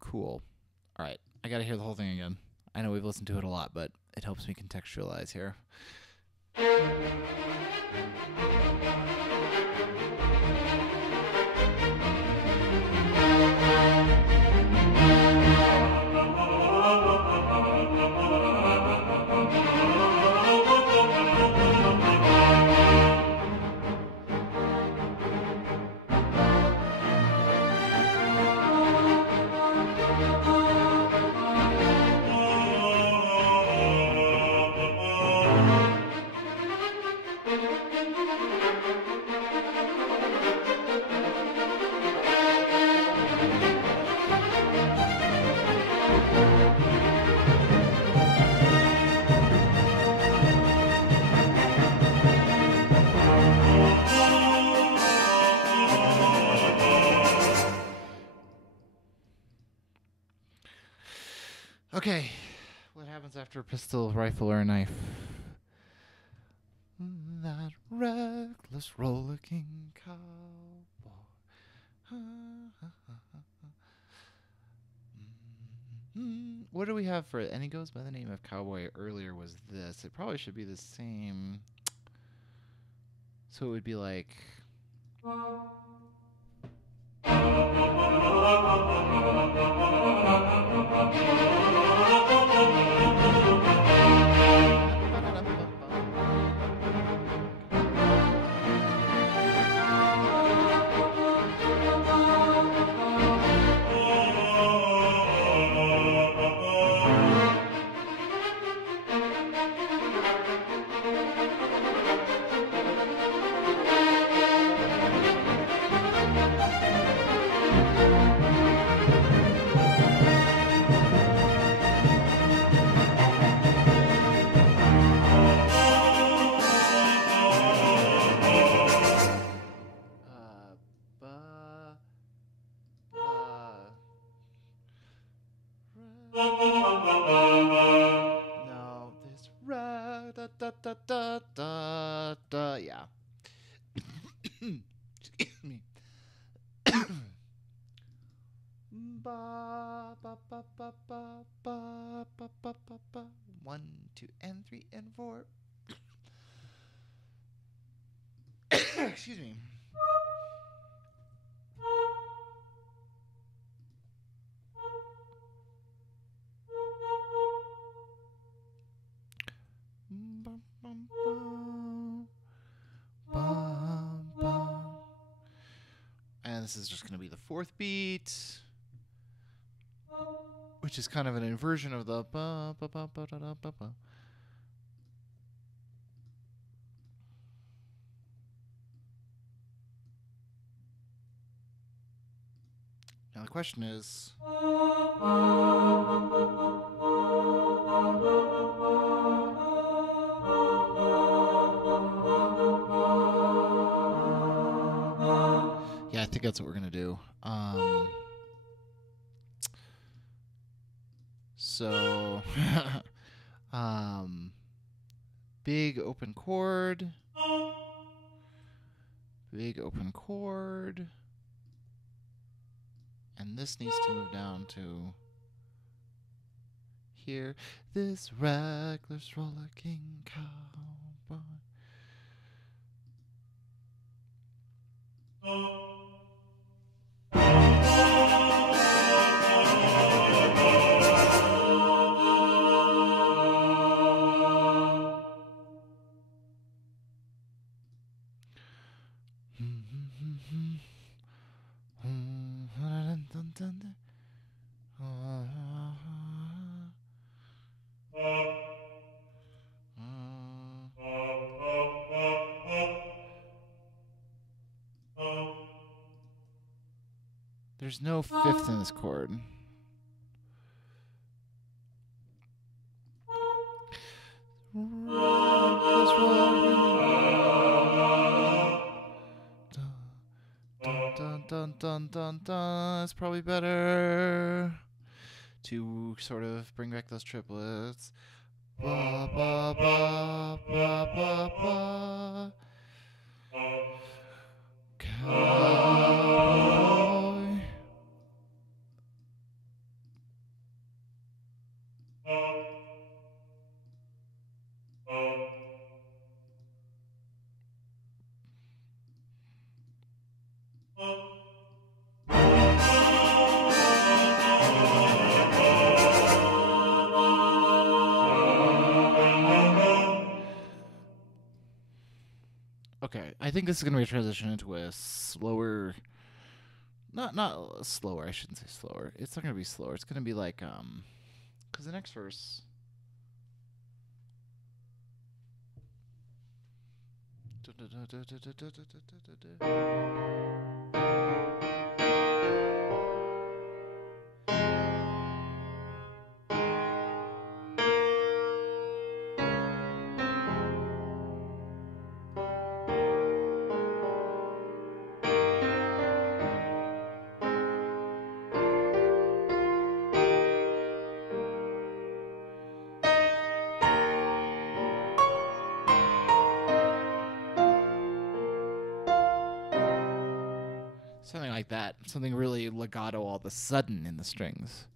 Cool. All right, I gotta hear the whole thing again. I know we've listened to it a lot, but it helps me contextualize here. Okay, what happens after a pistol, rifle, or a knife? That reckless rollicking cowboy. What do we have for it? And he goes by the name of Cowboy. Earlier was this. It probably should be the same. So it would be like... Excuse me. Ba, ba, ba, ba, ba, ba, ba, ba, ba, ba. 1, 2, and 3, and 4. Excuse me. Bum, bum, bum, bum, bum. And this is just going to be the fourth beat, which is kind of an inversion of the ba ba ba ba da da ba ba. Now the question is, yeah, I think that's what we're gonna do. So, big open chord, and this needs to move down to here. This reckless rollicking cowboy. There's no fifth in this chord. Dun, dun, dun, dun, dun, dun. It's probably better to sort of bring back those triplets. Ba, ba, ba, ba, ba, ba. Cowboy. Okay, I think this is gonna be a transition into a slower, not slower. I shouldn't say slower. It's not gonna be slower. It's gonna be like because the next verse. Something like that. Something really legato all of a sudden in the strings.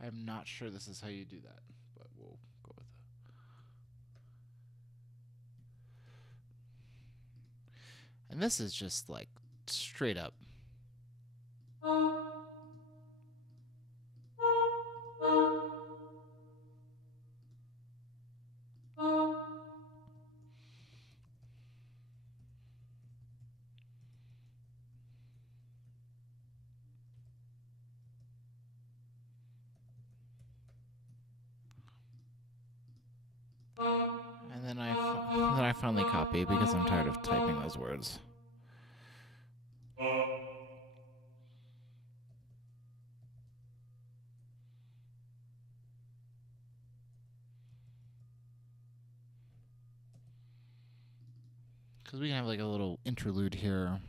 I'm not sure this is how you do that, but we'll go with it. And this is just like straight up. And then I finally copy because I'm tired of typing those words. Because we can have like a little interlude here.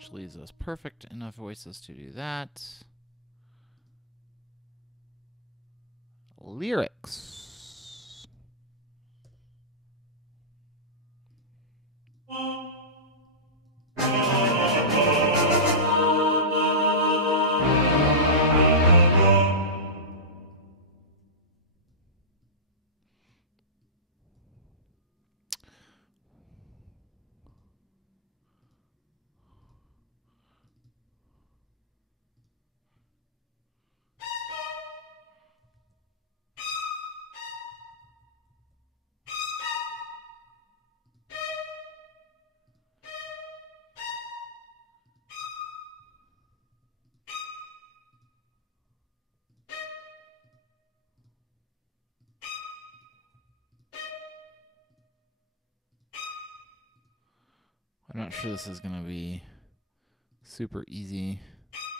which leaves us perfect enough voices to do that. Lyrics. I'm not sure this is going to be super easy.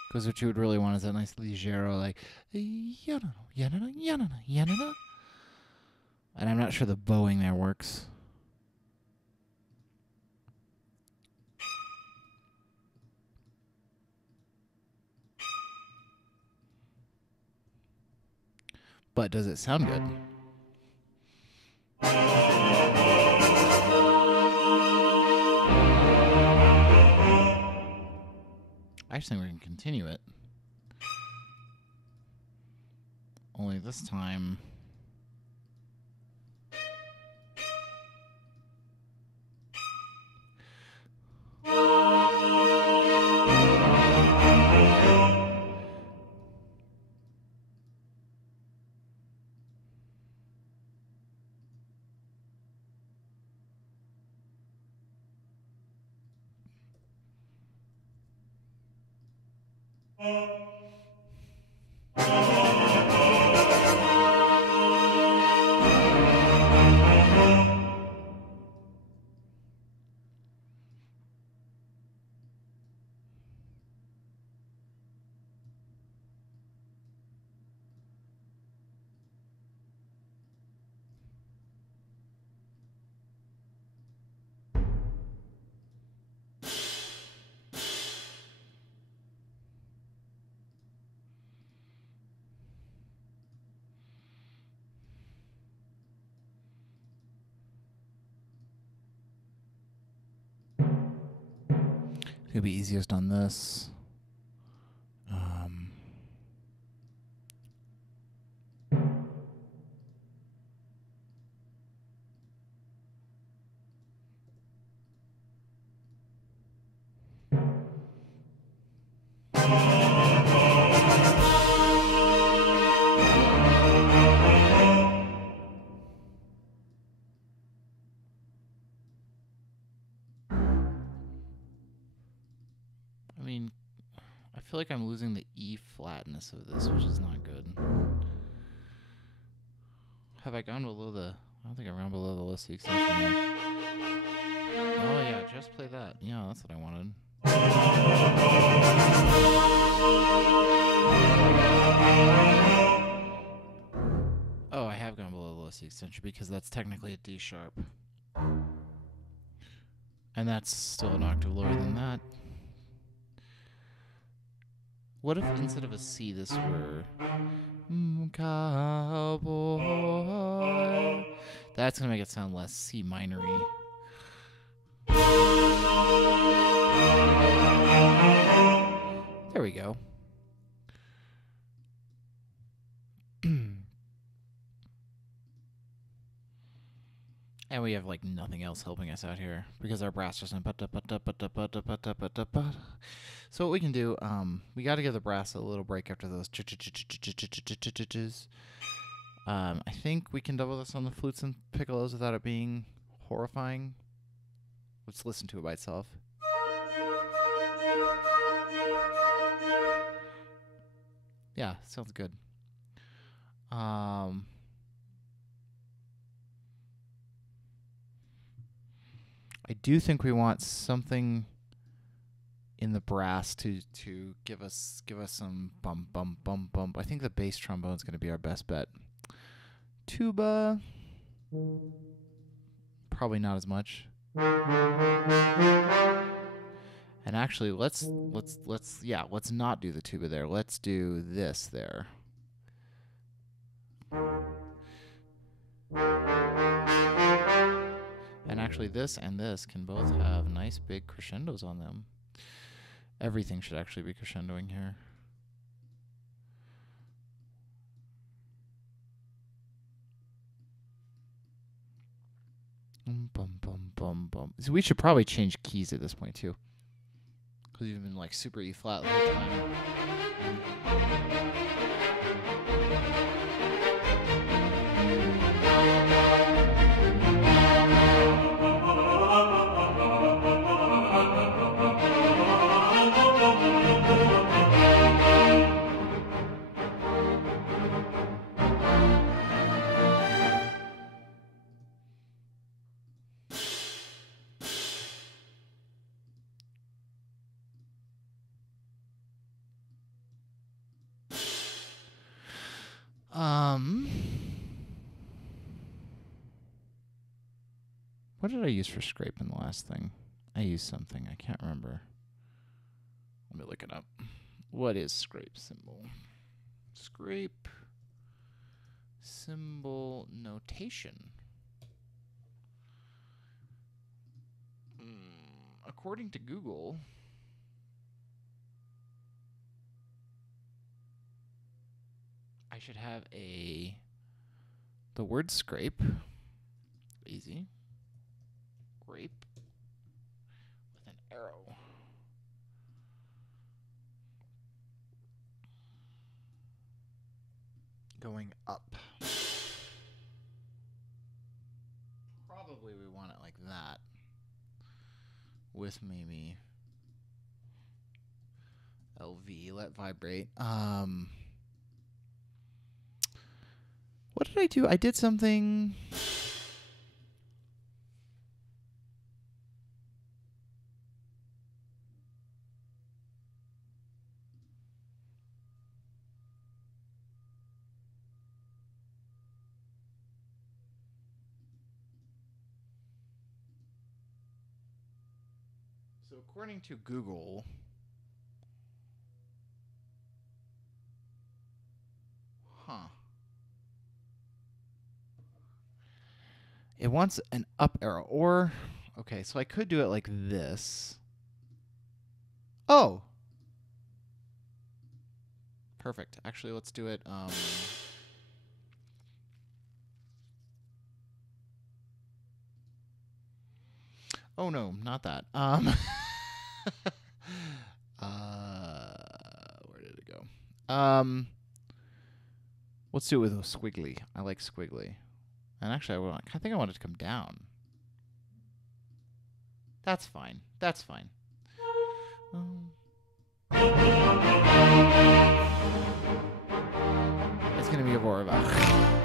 Because what you would really want is that nice leggero, like, and I'm not sure the bowing there works. But does it sound good? I actually think we can continue it. Only this time... It's going to be easiest on this. I mean, I feel like I'm losing the E flatness of this, which is not good. Have I gone below the... I don't think I've gone below the list the extension yet. Oh yeah, just play that. Yeah, that's what I wanted. Oh, I have gone below the list the extension because that's technically a D sharp. And that's still an octave lower than that. What if instead of a C this were cowboy? That's gonna make it sound less C minor-y. There we go. And we have like nothing else helping us out here because our brass just went. So what we can do, we got to give the brass a little break after those. I think we can double this on the flutes and piccolos without it being horrifying. Let's listen to it by itself. Yeah, sounds good. I do think we want something in the brass to give us some bump. I think the bass trombone is going to be our best bet. Tuba, probably not as much. And And actually, let's not do the tuba there. Let's do this there. And actually, this and this can both have nice big crescendos on them. Everything should actually be crescendoing here. Bum, bum, bum, bum. So we should probably change keys at this point, too. Because you've been like super E flat the whole time. What did I use for scrape in the last thing? I used something. I can't remember. Let me look it up. What is scrape symbol? Scrape symbol notation. According to Google, I should have the word scrape. Easy. Grape with an arrow. Going up. Probably we want it like that. With maybe LV, let vibrate. What did I do? I did something. So according to Google, it wants an up arrow. Or, okay, so I could do it like this. Oh! Perfect. Actually, let's do it. Oh, no, not that. Where did it go? Let's do it with a squiggly. I like squiggly. And actually, I think I want it to come down. That's fine. That's fine. It's going to be a Vorobach.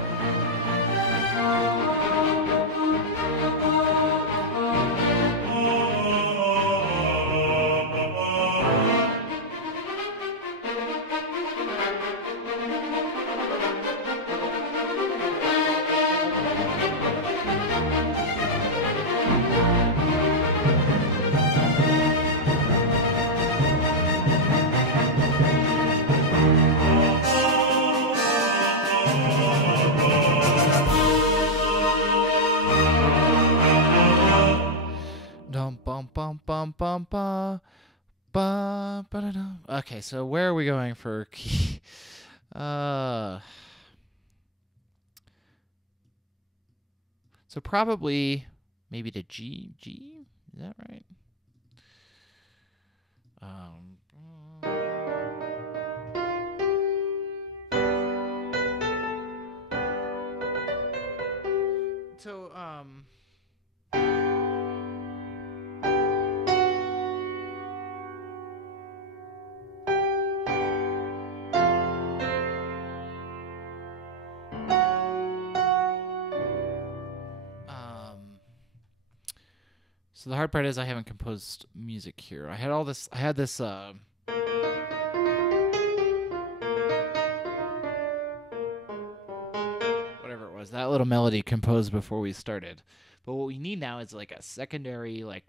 Okay, so where are we going for key? So probably maybe to G. G? Is that right? So the hard part is I haven't composed music here. I had this whatever it was, that little melody composed before we started. But what we need now is like a secondary, like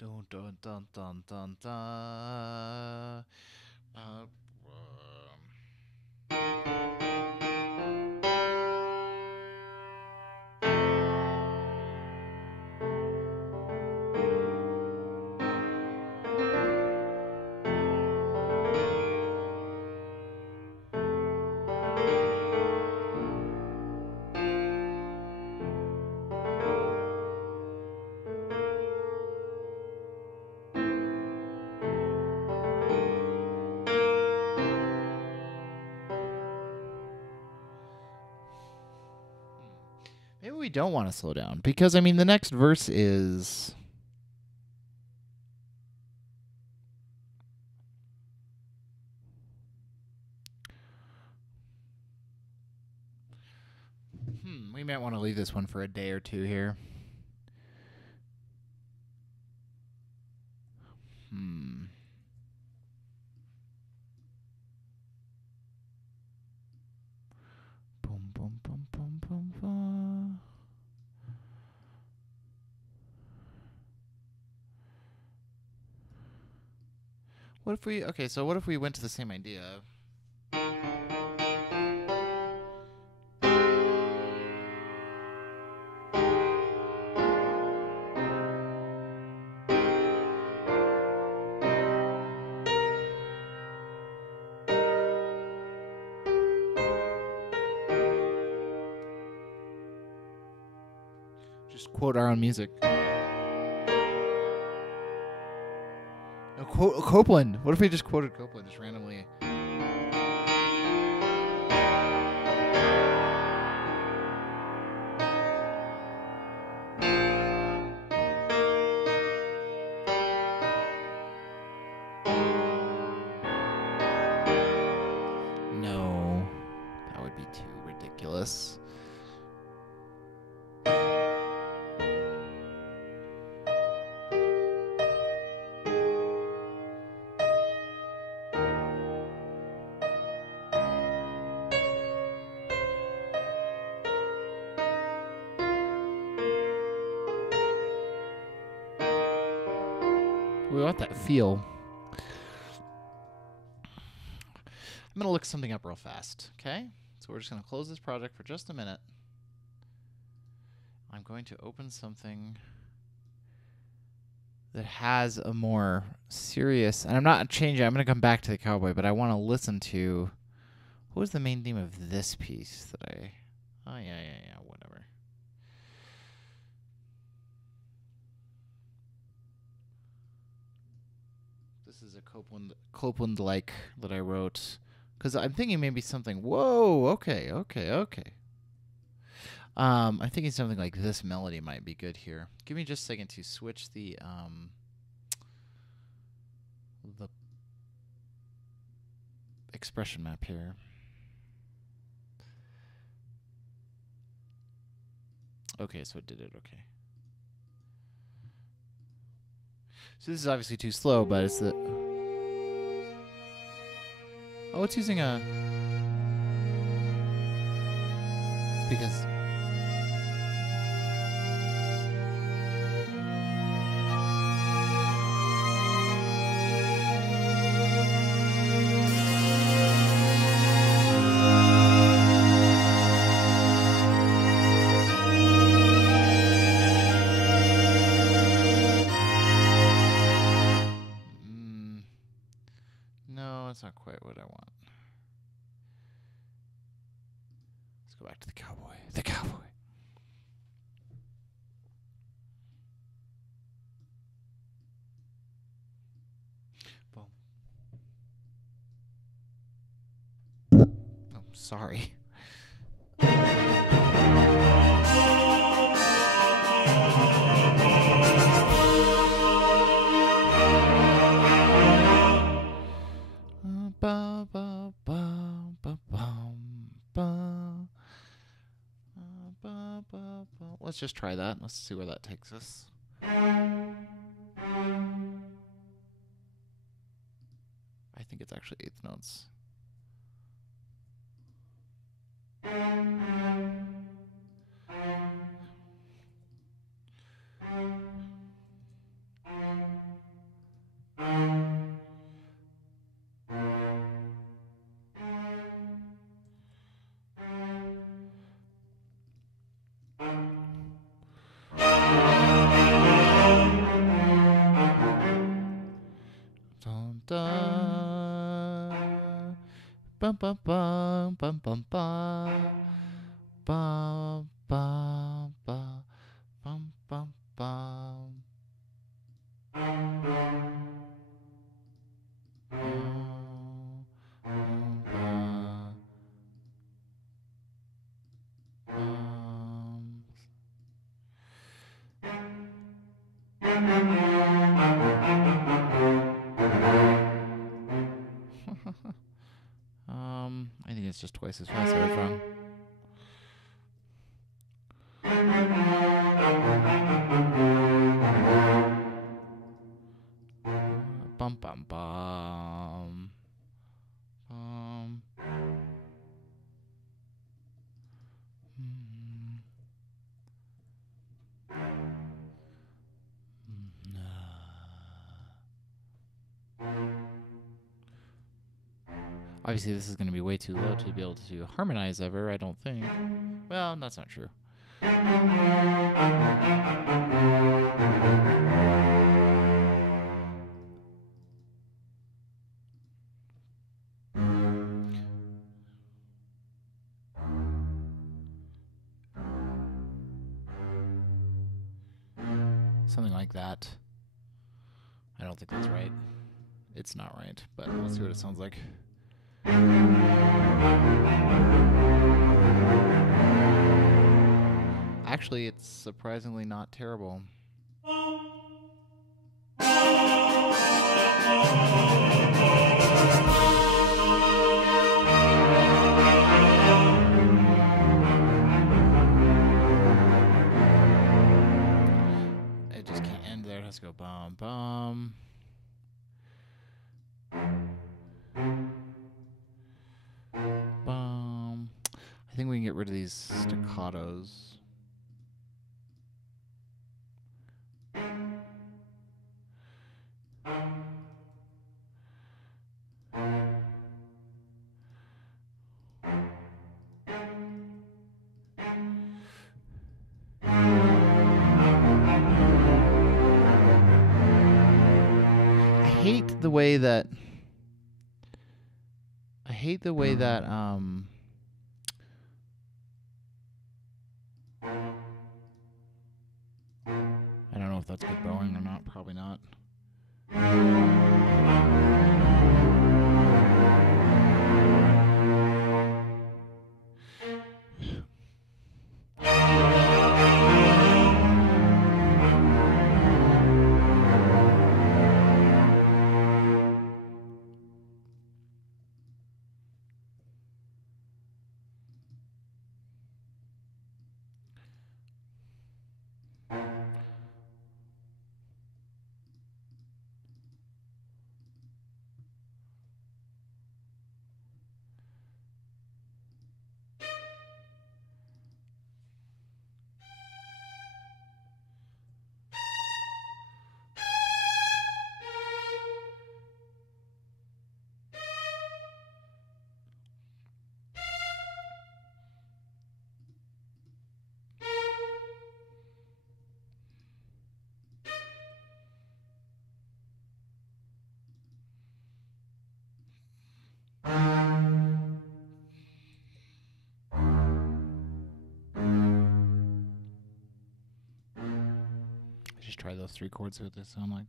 Dun dun dun dun dun dun. Uh, Maybe we don't want to slow down because I mean the next verse is. We might want to leave this one for a day or two here. Boom, boom, boom, boom, boom, boom. What if we? Okay, so what if we went to the same idea? Just quote our own music. No, quote Copeland. What if we just quoted Copeland just randomly? No, that would be too ridiculous. We want that feel. I'm going to look something up real fast, okay? So we're just going to close this project for just a minute. I'm going to open something that has a more serious... And I'm not changing. I'm going to come back to the cowboy, but I want to listen to... What was the main theme of this piece that I... Oh, yeah, whatever. This is a Copeland-like that I wrote. Because I'm thinking maybe something... Whoa, okay. I'm thinking something like this melody might be good here. Give me just a second to switch the expression map here. Okay, so it did it. Okay. So this is obviously too slow, but it's the... Oh, it's using a... It's because... No, it's not quite what I want. Let's go back to the cowboy. The cowboy. Boom. Oh, sorry. Let's just try that. Let's see where that takes us. I think it's actually eighth notes. Bum bum bum bum bum bum bum bum bum bum bum bum. I think it's just twice as fast. I was wrong. Bum bum bum. Obviously, this is going to be way too low to be able to harmonize ever, I don't think. Well, that's not true. Something like that. I don't think that's right. It's not right, but let's see what it sounds like. Actually, it's surprisingly not terrible. It just can't end there. It has to go bum bum. Bum. I think we can get rid of these staccatos. I hate the way that I don't know if that's good bowing or not. Probably not. Just try those 3 chords, see what they sound like.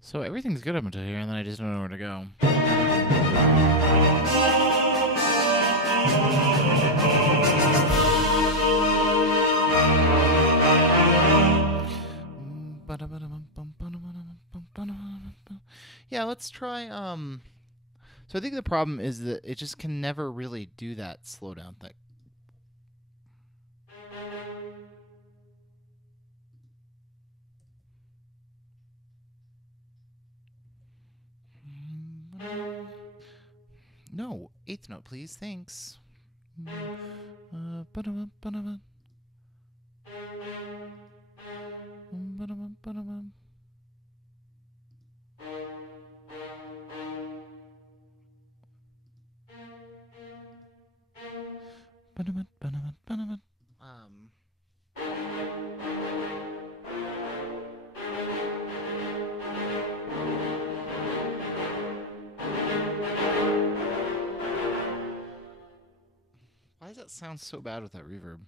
So everything's good up until here, and then I just don't know where to go. Yeah, let's try, so I think the problem is that it just can never really do that slowdown thing. No, eighth note, please. Thanks. Why does that sound so bad with that reverb?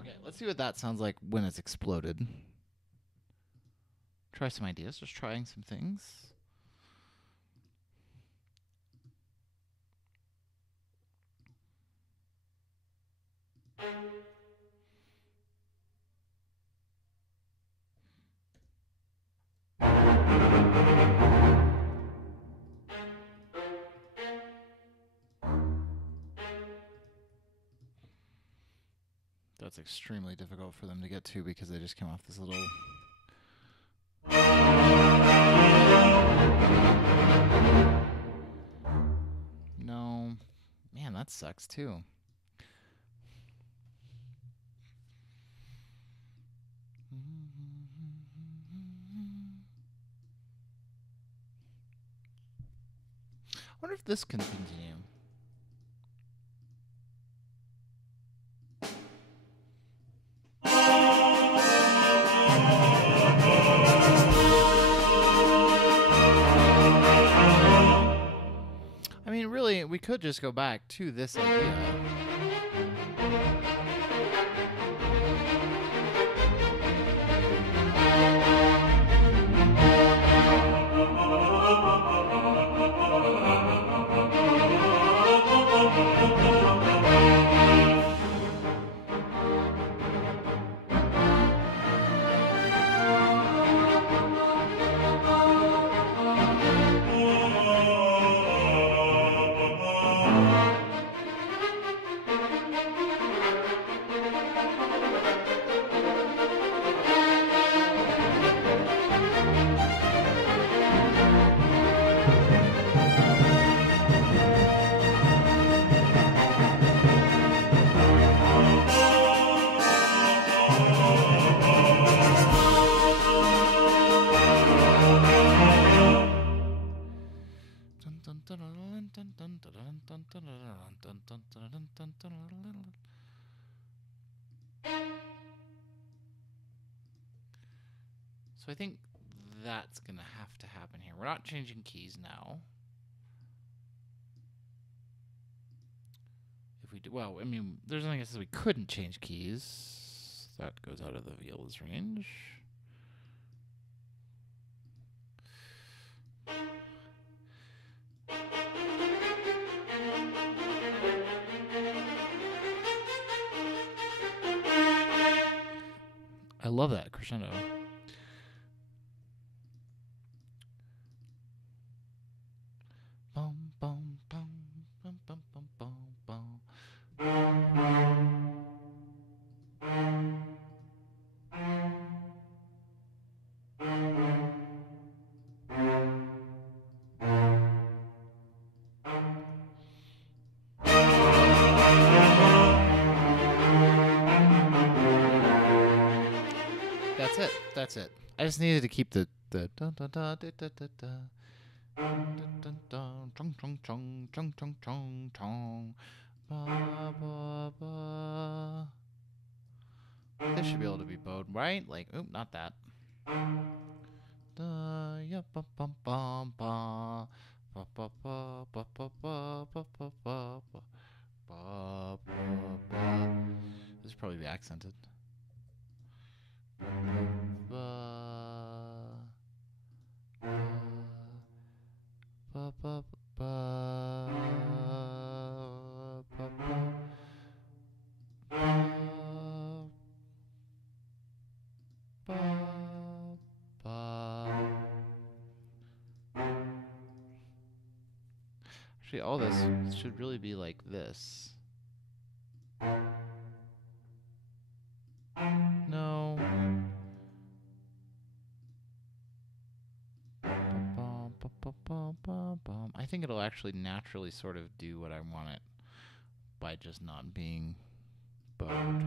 Okay, let's see what that sounds like when it's exploded. Try some ideas, just trying some things. That's extremely difficult for them to get to because they just came off this little... No. Man, that sucks too. I wonder if this can continue. I mean, really, we could just go back to this idea. So I think that's going to have to happen here. We're not changing keys now. If we do, well, I mean, there's nothing that says we couldn't change keys. That goes out of the viola's range. I love that crescendo. Bum, bum, bum, bum, bum, bum, bum, bum. That's it. I just needed to keep the da da da da da da da. Dun, dun, dun, chung, chung, chung, chung, chung, chung, chung. Ba, ba, ba. This should be able to be bowed, right? Like, oop, not that. Da, ya, ba, bum, bum, ba. Ba, ba, ba, ba, ba, ba, ba, ba, ba, ba. Ba, ba, ba. This should probably be accented. Ba, ba, ba, ba, ba, ba, ba. Actually, all this should really be like this. No. I think it'll actually naturally sort of do what I want it by just not being bowed.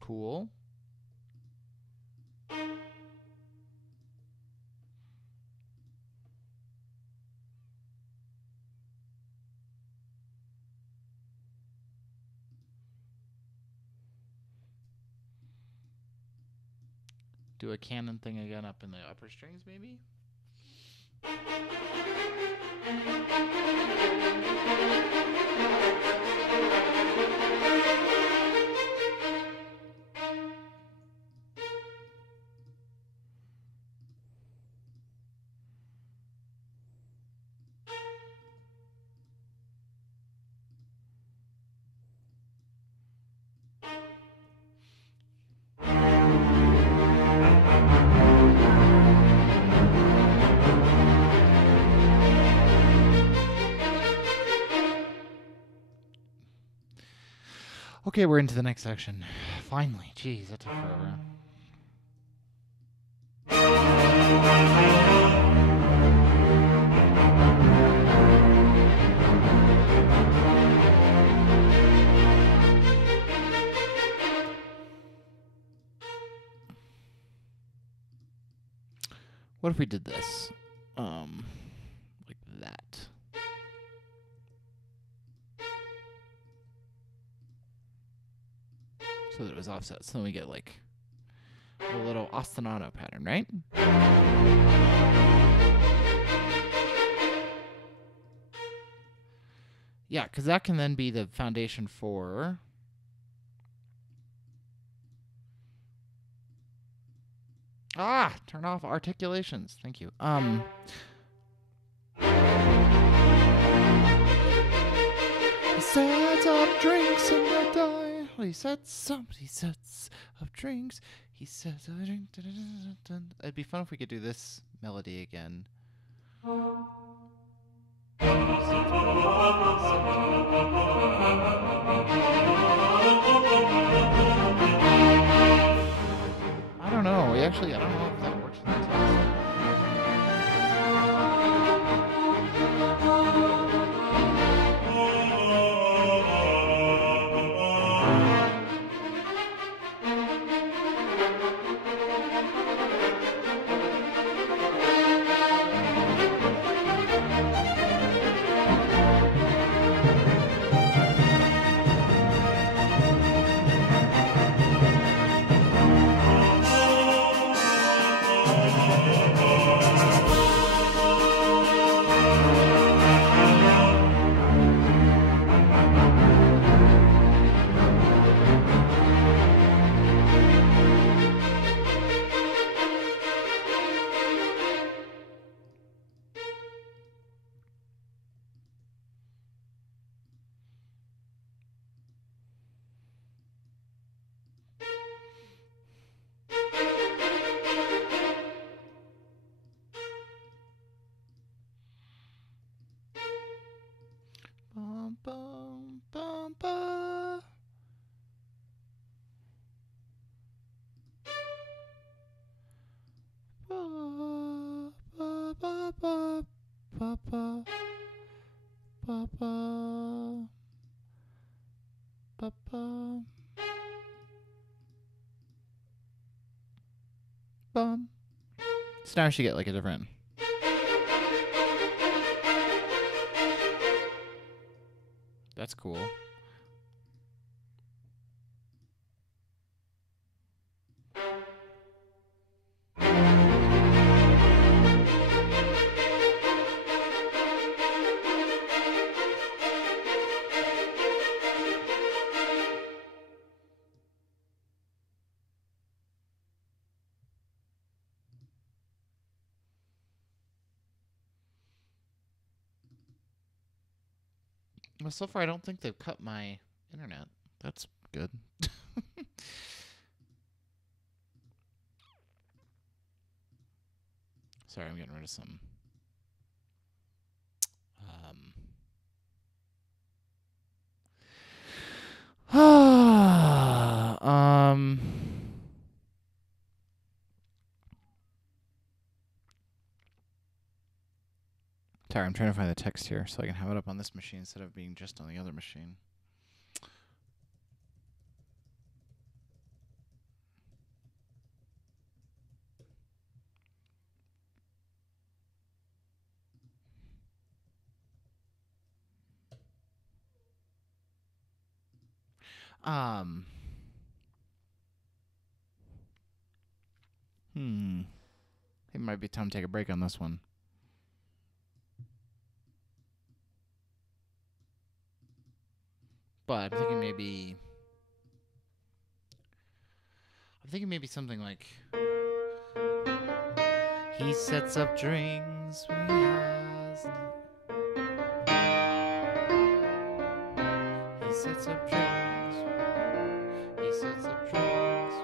Cool. Do a canon thing again up in the upper strings, maybe? Okay, we're into the next section. Finally. Jeez, that took forever. What if we did this? Like that. So that it was offset. So then we get like a little ostinato pattern, right? Yeah, because that can then be the foundation for... turn off articulations. Thank you. He sets up drinks in the die. He sets up drinks. He sets up drinks. It'd be fun if we could do this melody again. I don't know. I don't know if that works for this. bum. So now I should get like a different. That's cool. Well, so far I don't think they've cut my internet. That's good. Sorry, I'm getting rid of some. Um. Sorry, I'm trying to find the text here so I can have it up on this machine instead of being just on the other machine. It might be time to take a break on this one. But I'm thinking maybe something like he sets up drinks when he has. He sets up drinks. He sets up drinks.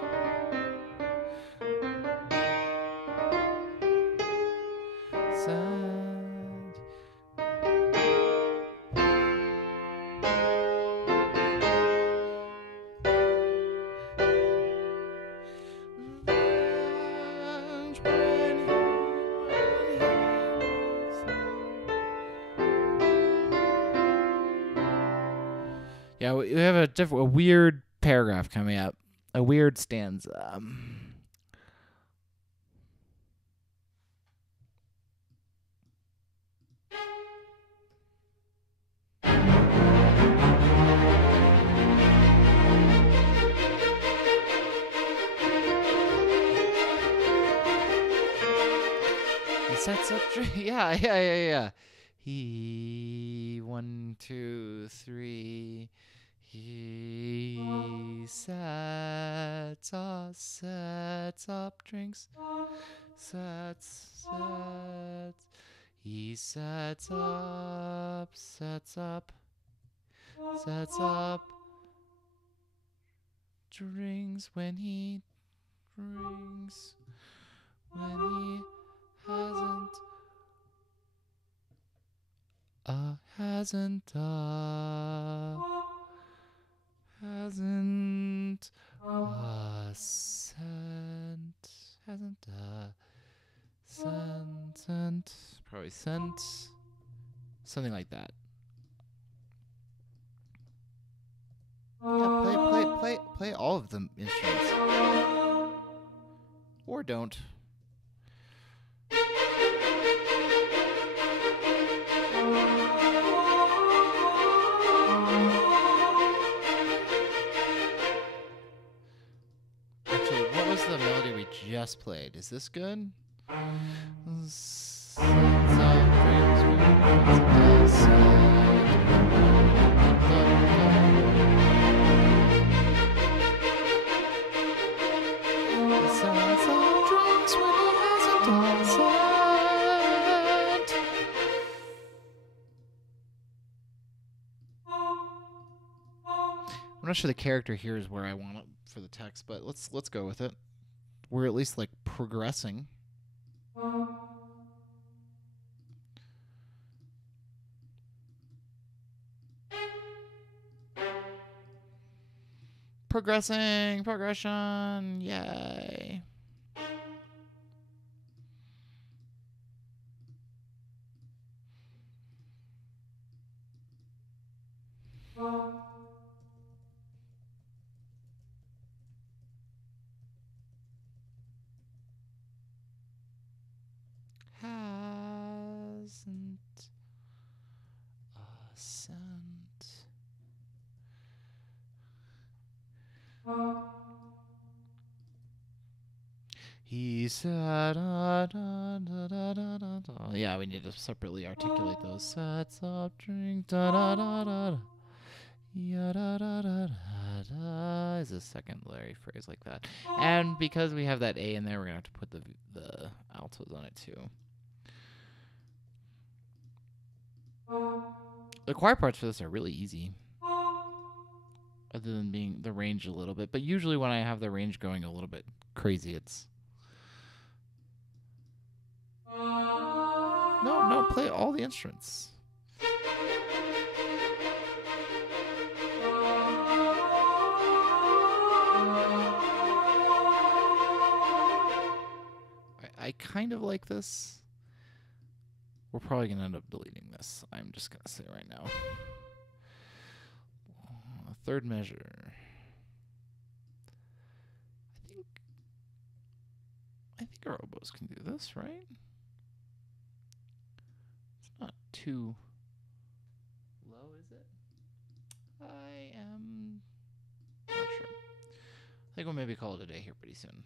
Sad. Yeah, we have a weird paragraph coming up, a weird stanza. He sets up, yeah. He 1, 2, 3. He sets up drinks. He sets up drinks when he drinks when he hasn't probably sent something like that. Yeah, play all of the instruments, or don't. Actually, what was the melody we just played? Is this good? I'm not sure the character here is where I want it for the text, but let's go with it. We're at least like progressing. Progression, yay. ascent. He said, yeah, we need to separately articulate those. Sets up, drink, da da da da. Ya da da da da da is a secondary phrase like that. And because we have that A in there, we're gonna have to put the altos on it too. The choir parts for this are really easy, other than being the range a little bit. But usually when I have the range going a little bit crazy, it's no, play all the instruments. I kind of like this. We're probably going to end up deleting this. I'm just going to say right now. Third measure. I think our oboes can do this, right? It's not too low, is it? I am not sure. I think we'll maybe call it a day here pretty soon.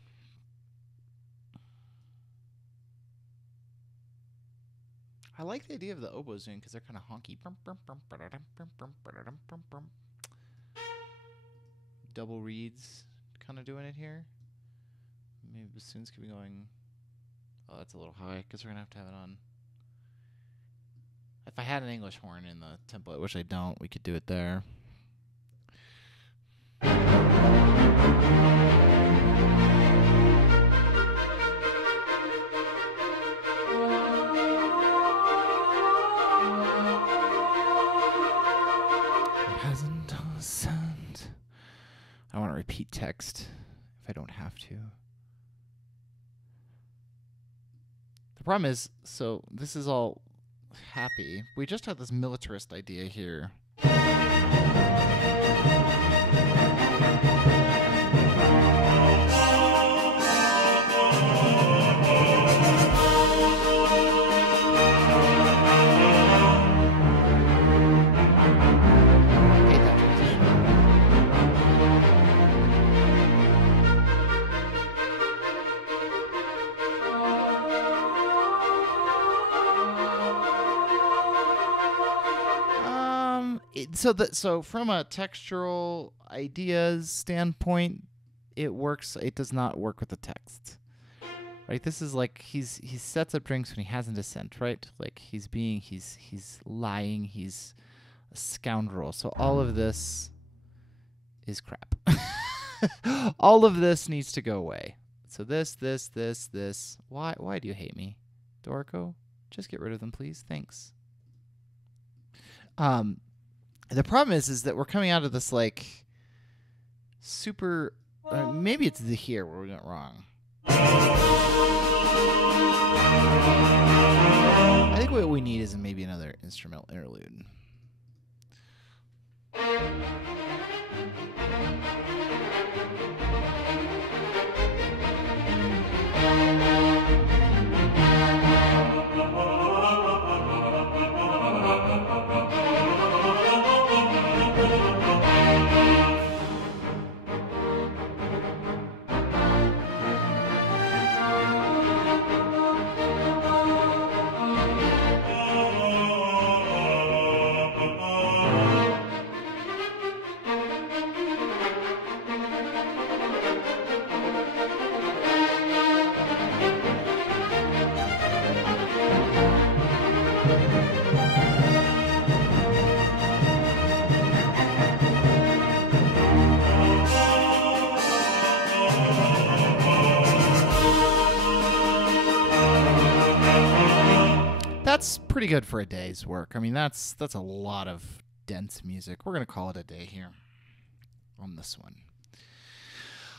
I like the idea of the oboes doing because they're kind of honky. Double reeds kind of doing it here. Maybe bassoons could be going. Oh, that's a little high because we're going to have it on. If I had an English horn in the template, which I don't, we could do it there. I want to repeat text if I don't have to. The problem is, so this is all happy. We just had this militarist idea here. So from a textural ideas standpoint, it works. It does not work with the text, right? This is like he sets up drinks when he has an descent, right? Like he's lying, he's a scoundrel. So all of this is crap. All of this needs to go away. So this. Why do you hate me, Dorico? Just get rid of them, please. Thanks. The problem is that we're coming out of this like super. Maybe it's the here where we went wrong. I think what we need is maybe another instrumental interlude. That's pretty good for a day's work. I mean, that's a lot of dense music. We're going to call it a day here on this one.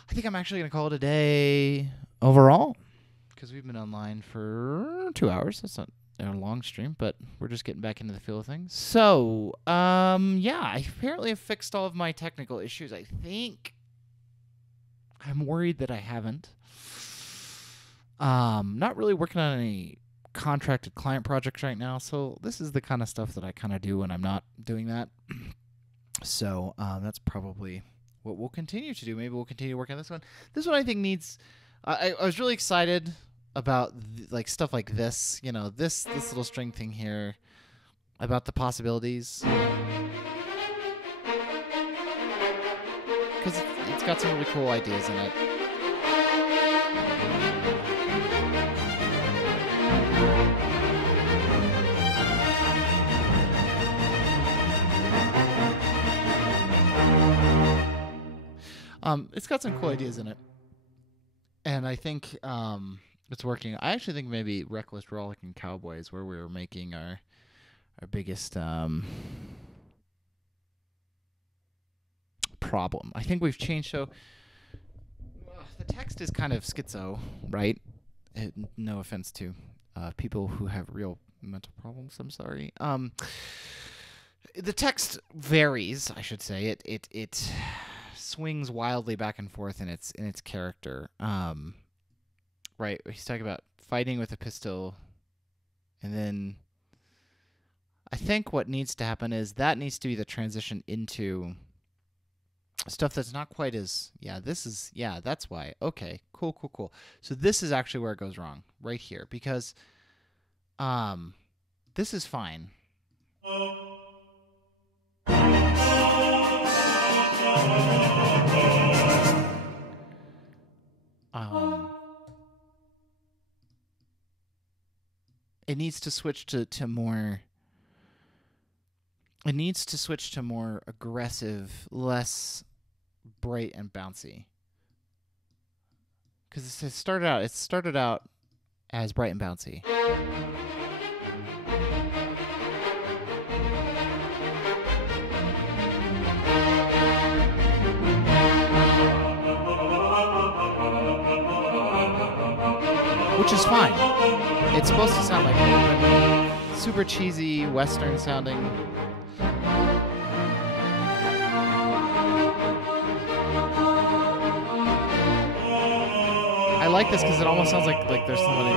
I think I'm actually going to call it a day overall because we've been online for 2 hours. That's not a long stream, but we're just getting back into the feel of things. So, yeah, I apparently have fixed all of my technical issues. I think I'm worried that I haven't. Not really working on any contracted client projects right now, so this is the kind of stuff that I kind of do when I'm not doing that. So that's probably what we'll continue to do. Maybe we'll continue working on this one. This one I think needs. I was really excited about like stuff like this. You know, this little string thing here, about the possibilities, because it's got some really cool ideas in it. It's got some cool ideas in it, and I think it's working. I actually think maybe Reckless Rollicking Cowboys, where we were making our biggest problem. I think we've changed. So the text is kind of schizo, right? No offense to people who have real mental problems. I'm sorry. The text varies, I should say. It swings wildly back and forth in its character. Right, he's talking about fighting with a pistol, and then I think what needs to happen is that needs to be the transition into stuff that's not quite as that's why. Okay, cool. So this is actually where it goes wrong, right here, because this is fine. It needs to switch to more. It needs to switch to more aggressive, less bright and bouncy. Because it started out as bright and bouncy. Which is fine. It's supposed to sound like super cheesy, Western sounding. I like this because it almost sounds like there's somebody.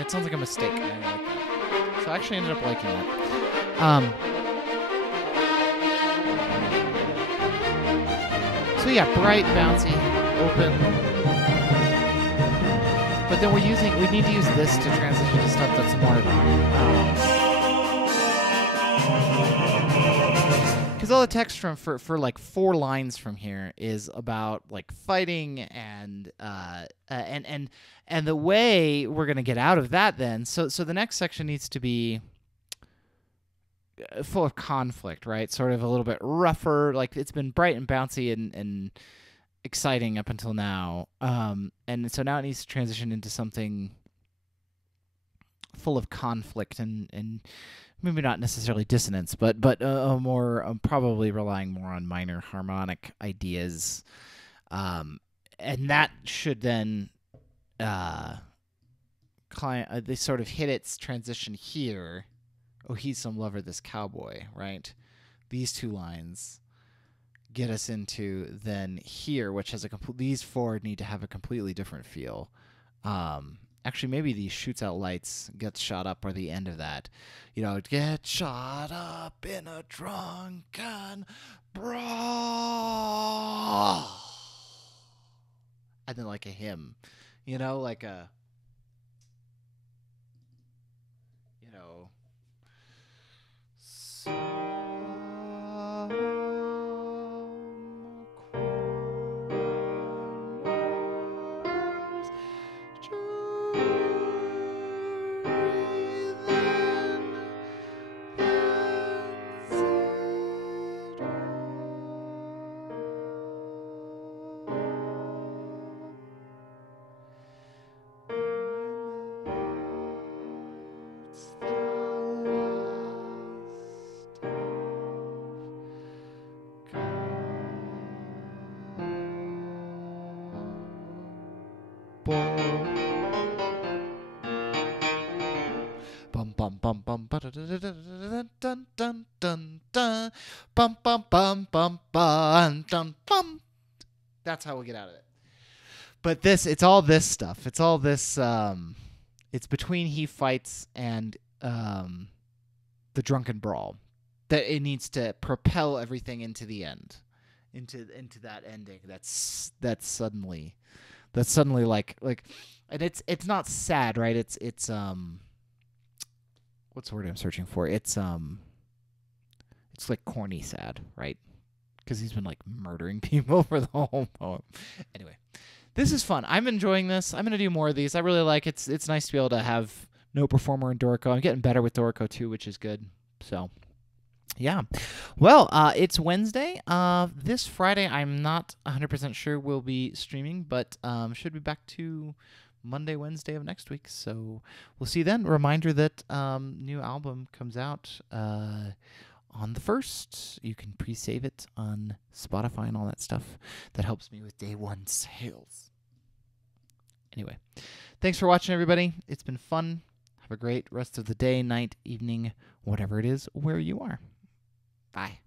It sounds like a mistake. And I like that. So I actually ended up liking that. So yeah, bright, bouncy, open. But then we need to use this to transition to stuff that's more. Because all the text for like 4 lines from here is about like fighting and the way we're gonna get out of that then. So the next section needs to be full of conflict, right? Sort of a little bit rougher. Like it's been bright and bouncy and exciting up until now, and so now it needs to transition into something full of conflict and maybe not necessarily dissonance, but more probably relying more on minor harmonic ideas, and that should then they sort of hit its transition here. Oh, he's some lover, this cowboy, right? These 2 lines get us into then here, which has these 4 need to have a completely different feel. Actually, maybe these shoots out lights gets shot up or the end of that. You know, get shot up in a drunken brawl. And then like a hymn, you know, like a, you know, bum bum bum bum dun dun dun dun dun bum bum bum bum bum dun bum. That's how we get out of it. But it's all this stuff. It's all this It's between he fights and the drunken brawl that it needs to propel everything into the end, into that ending. That's suddenly like, and it's not sad, right? It's what's the word I'm searching for? It's like corny sad, right? Because he's been like murdering people for the whole poem. Anyway, this is fun. I'm enjoying this. I'm gonna do more of these. I really like it. It's nice to be able to have no performer in Dorico. I'm getting better with Dorico too, which is good. So yeah. Well, it's Wednesday. This Friday, I'm not 100% sure we'll be streaming, but should be back to Monday, Wednesday of next week. So we'll see you then. Reminder that new album comes out on the 1st. You can pre-save it on Spotify and all that stuff. That helps me with day one sales. Anyway, thanks for watching, everybody. It's been fun. Have a great rest of the day, night, evening, whatever it is, where you are. Bye.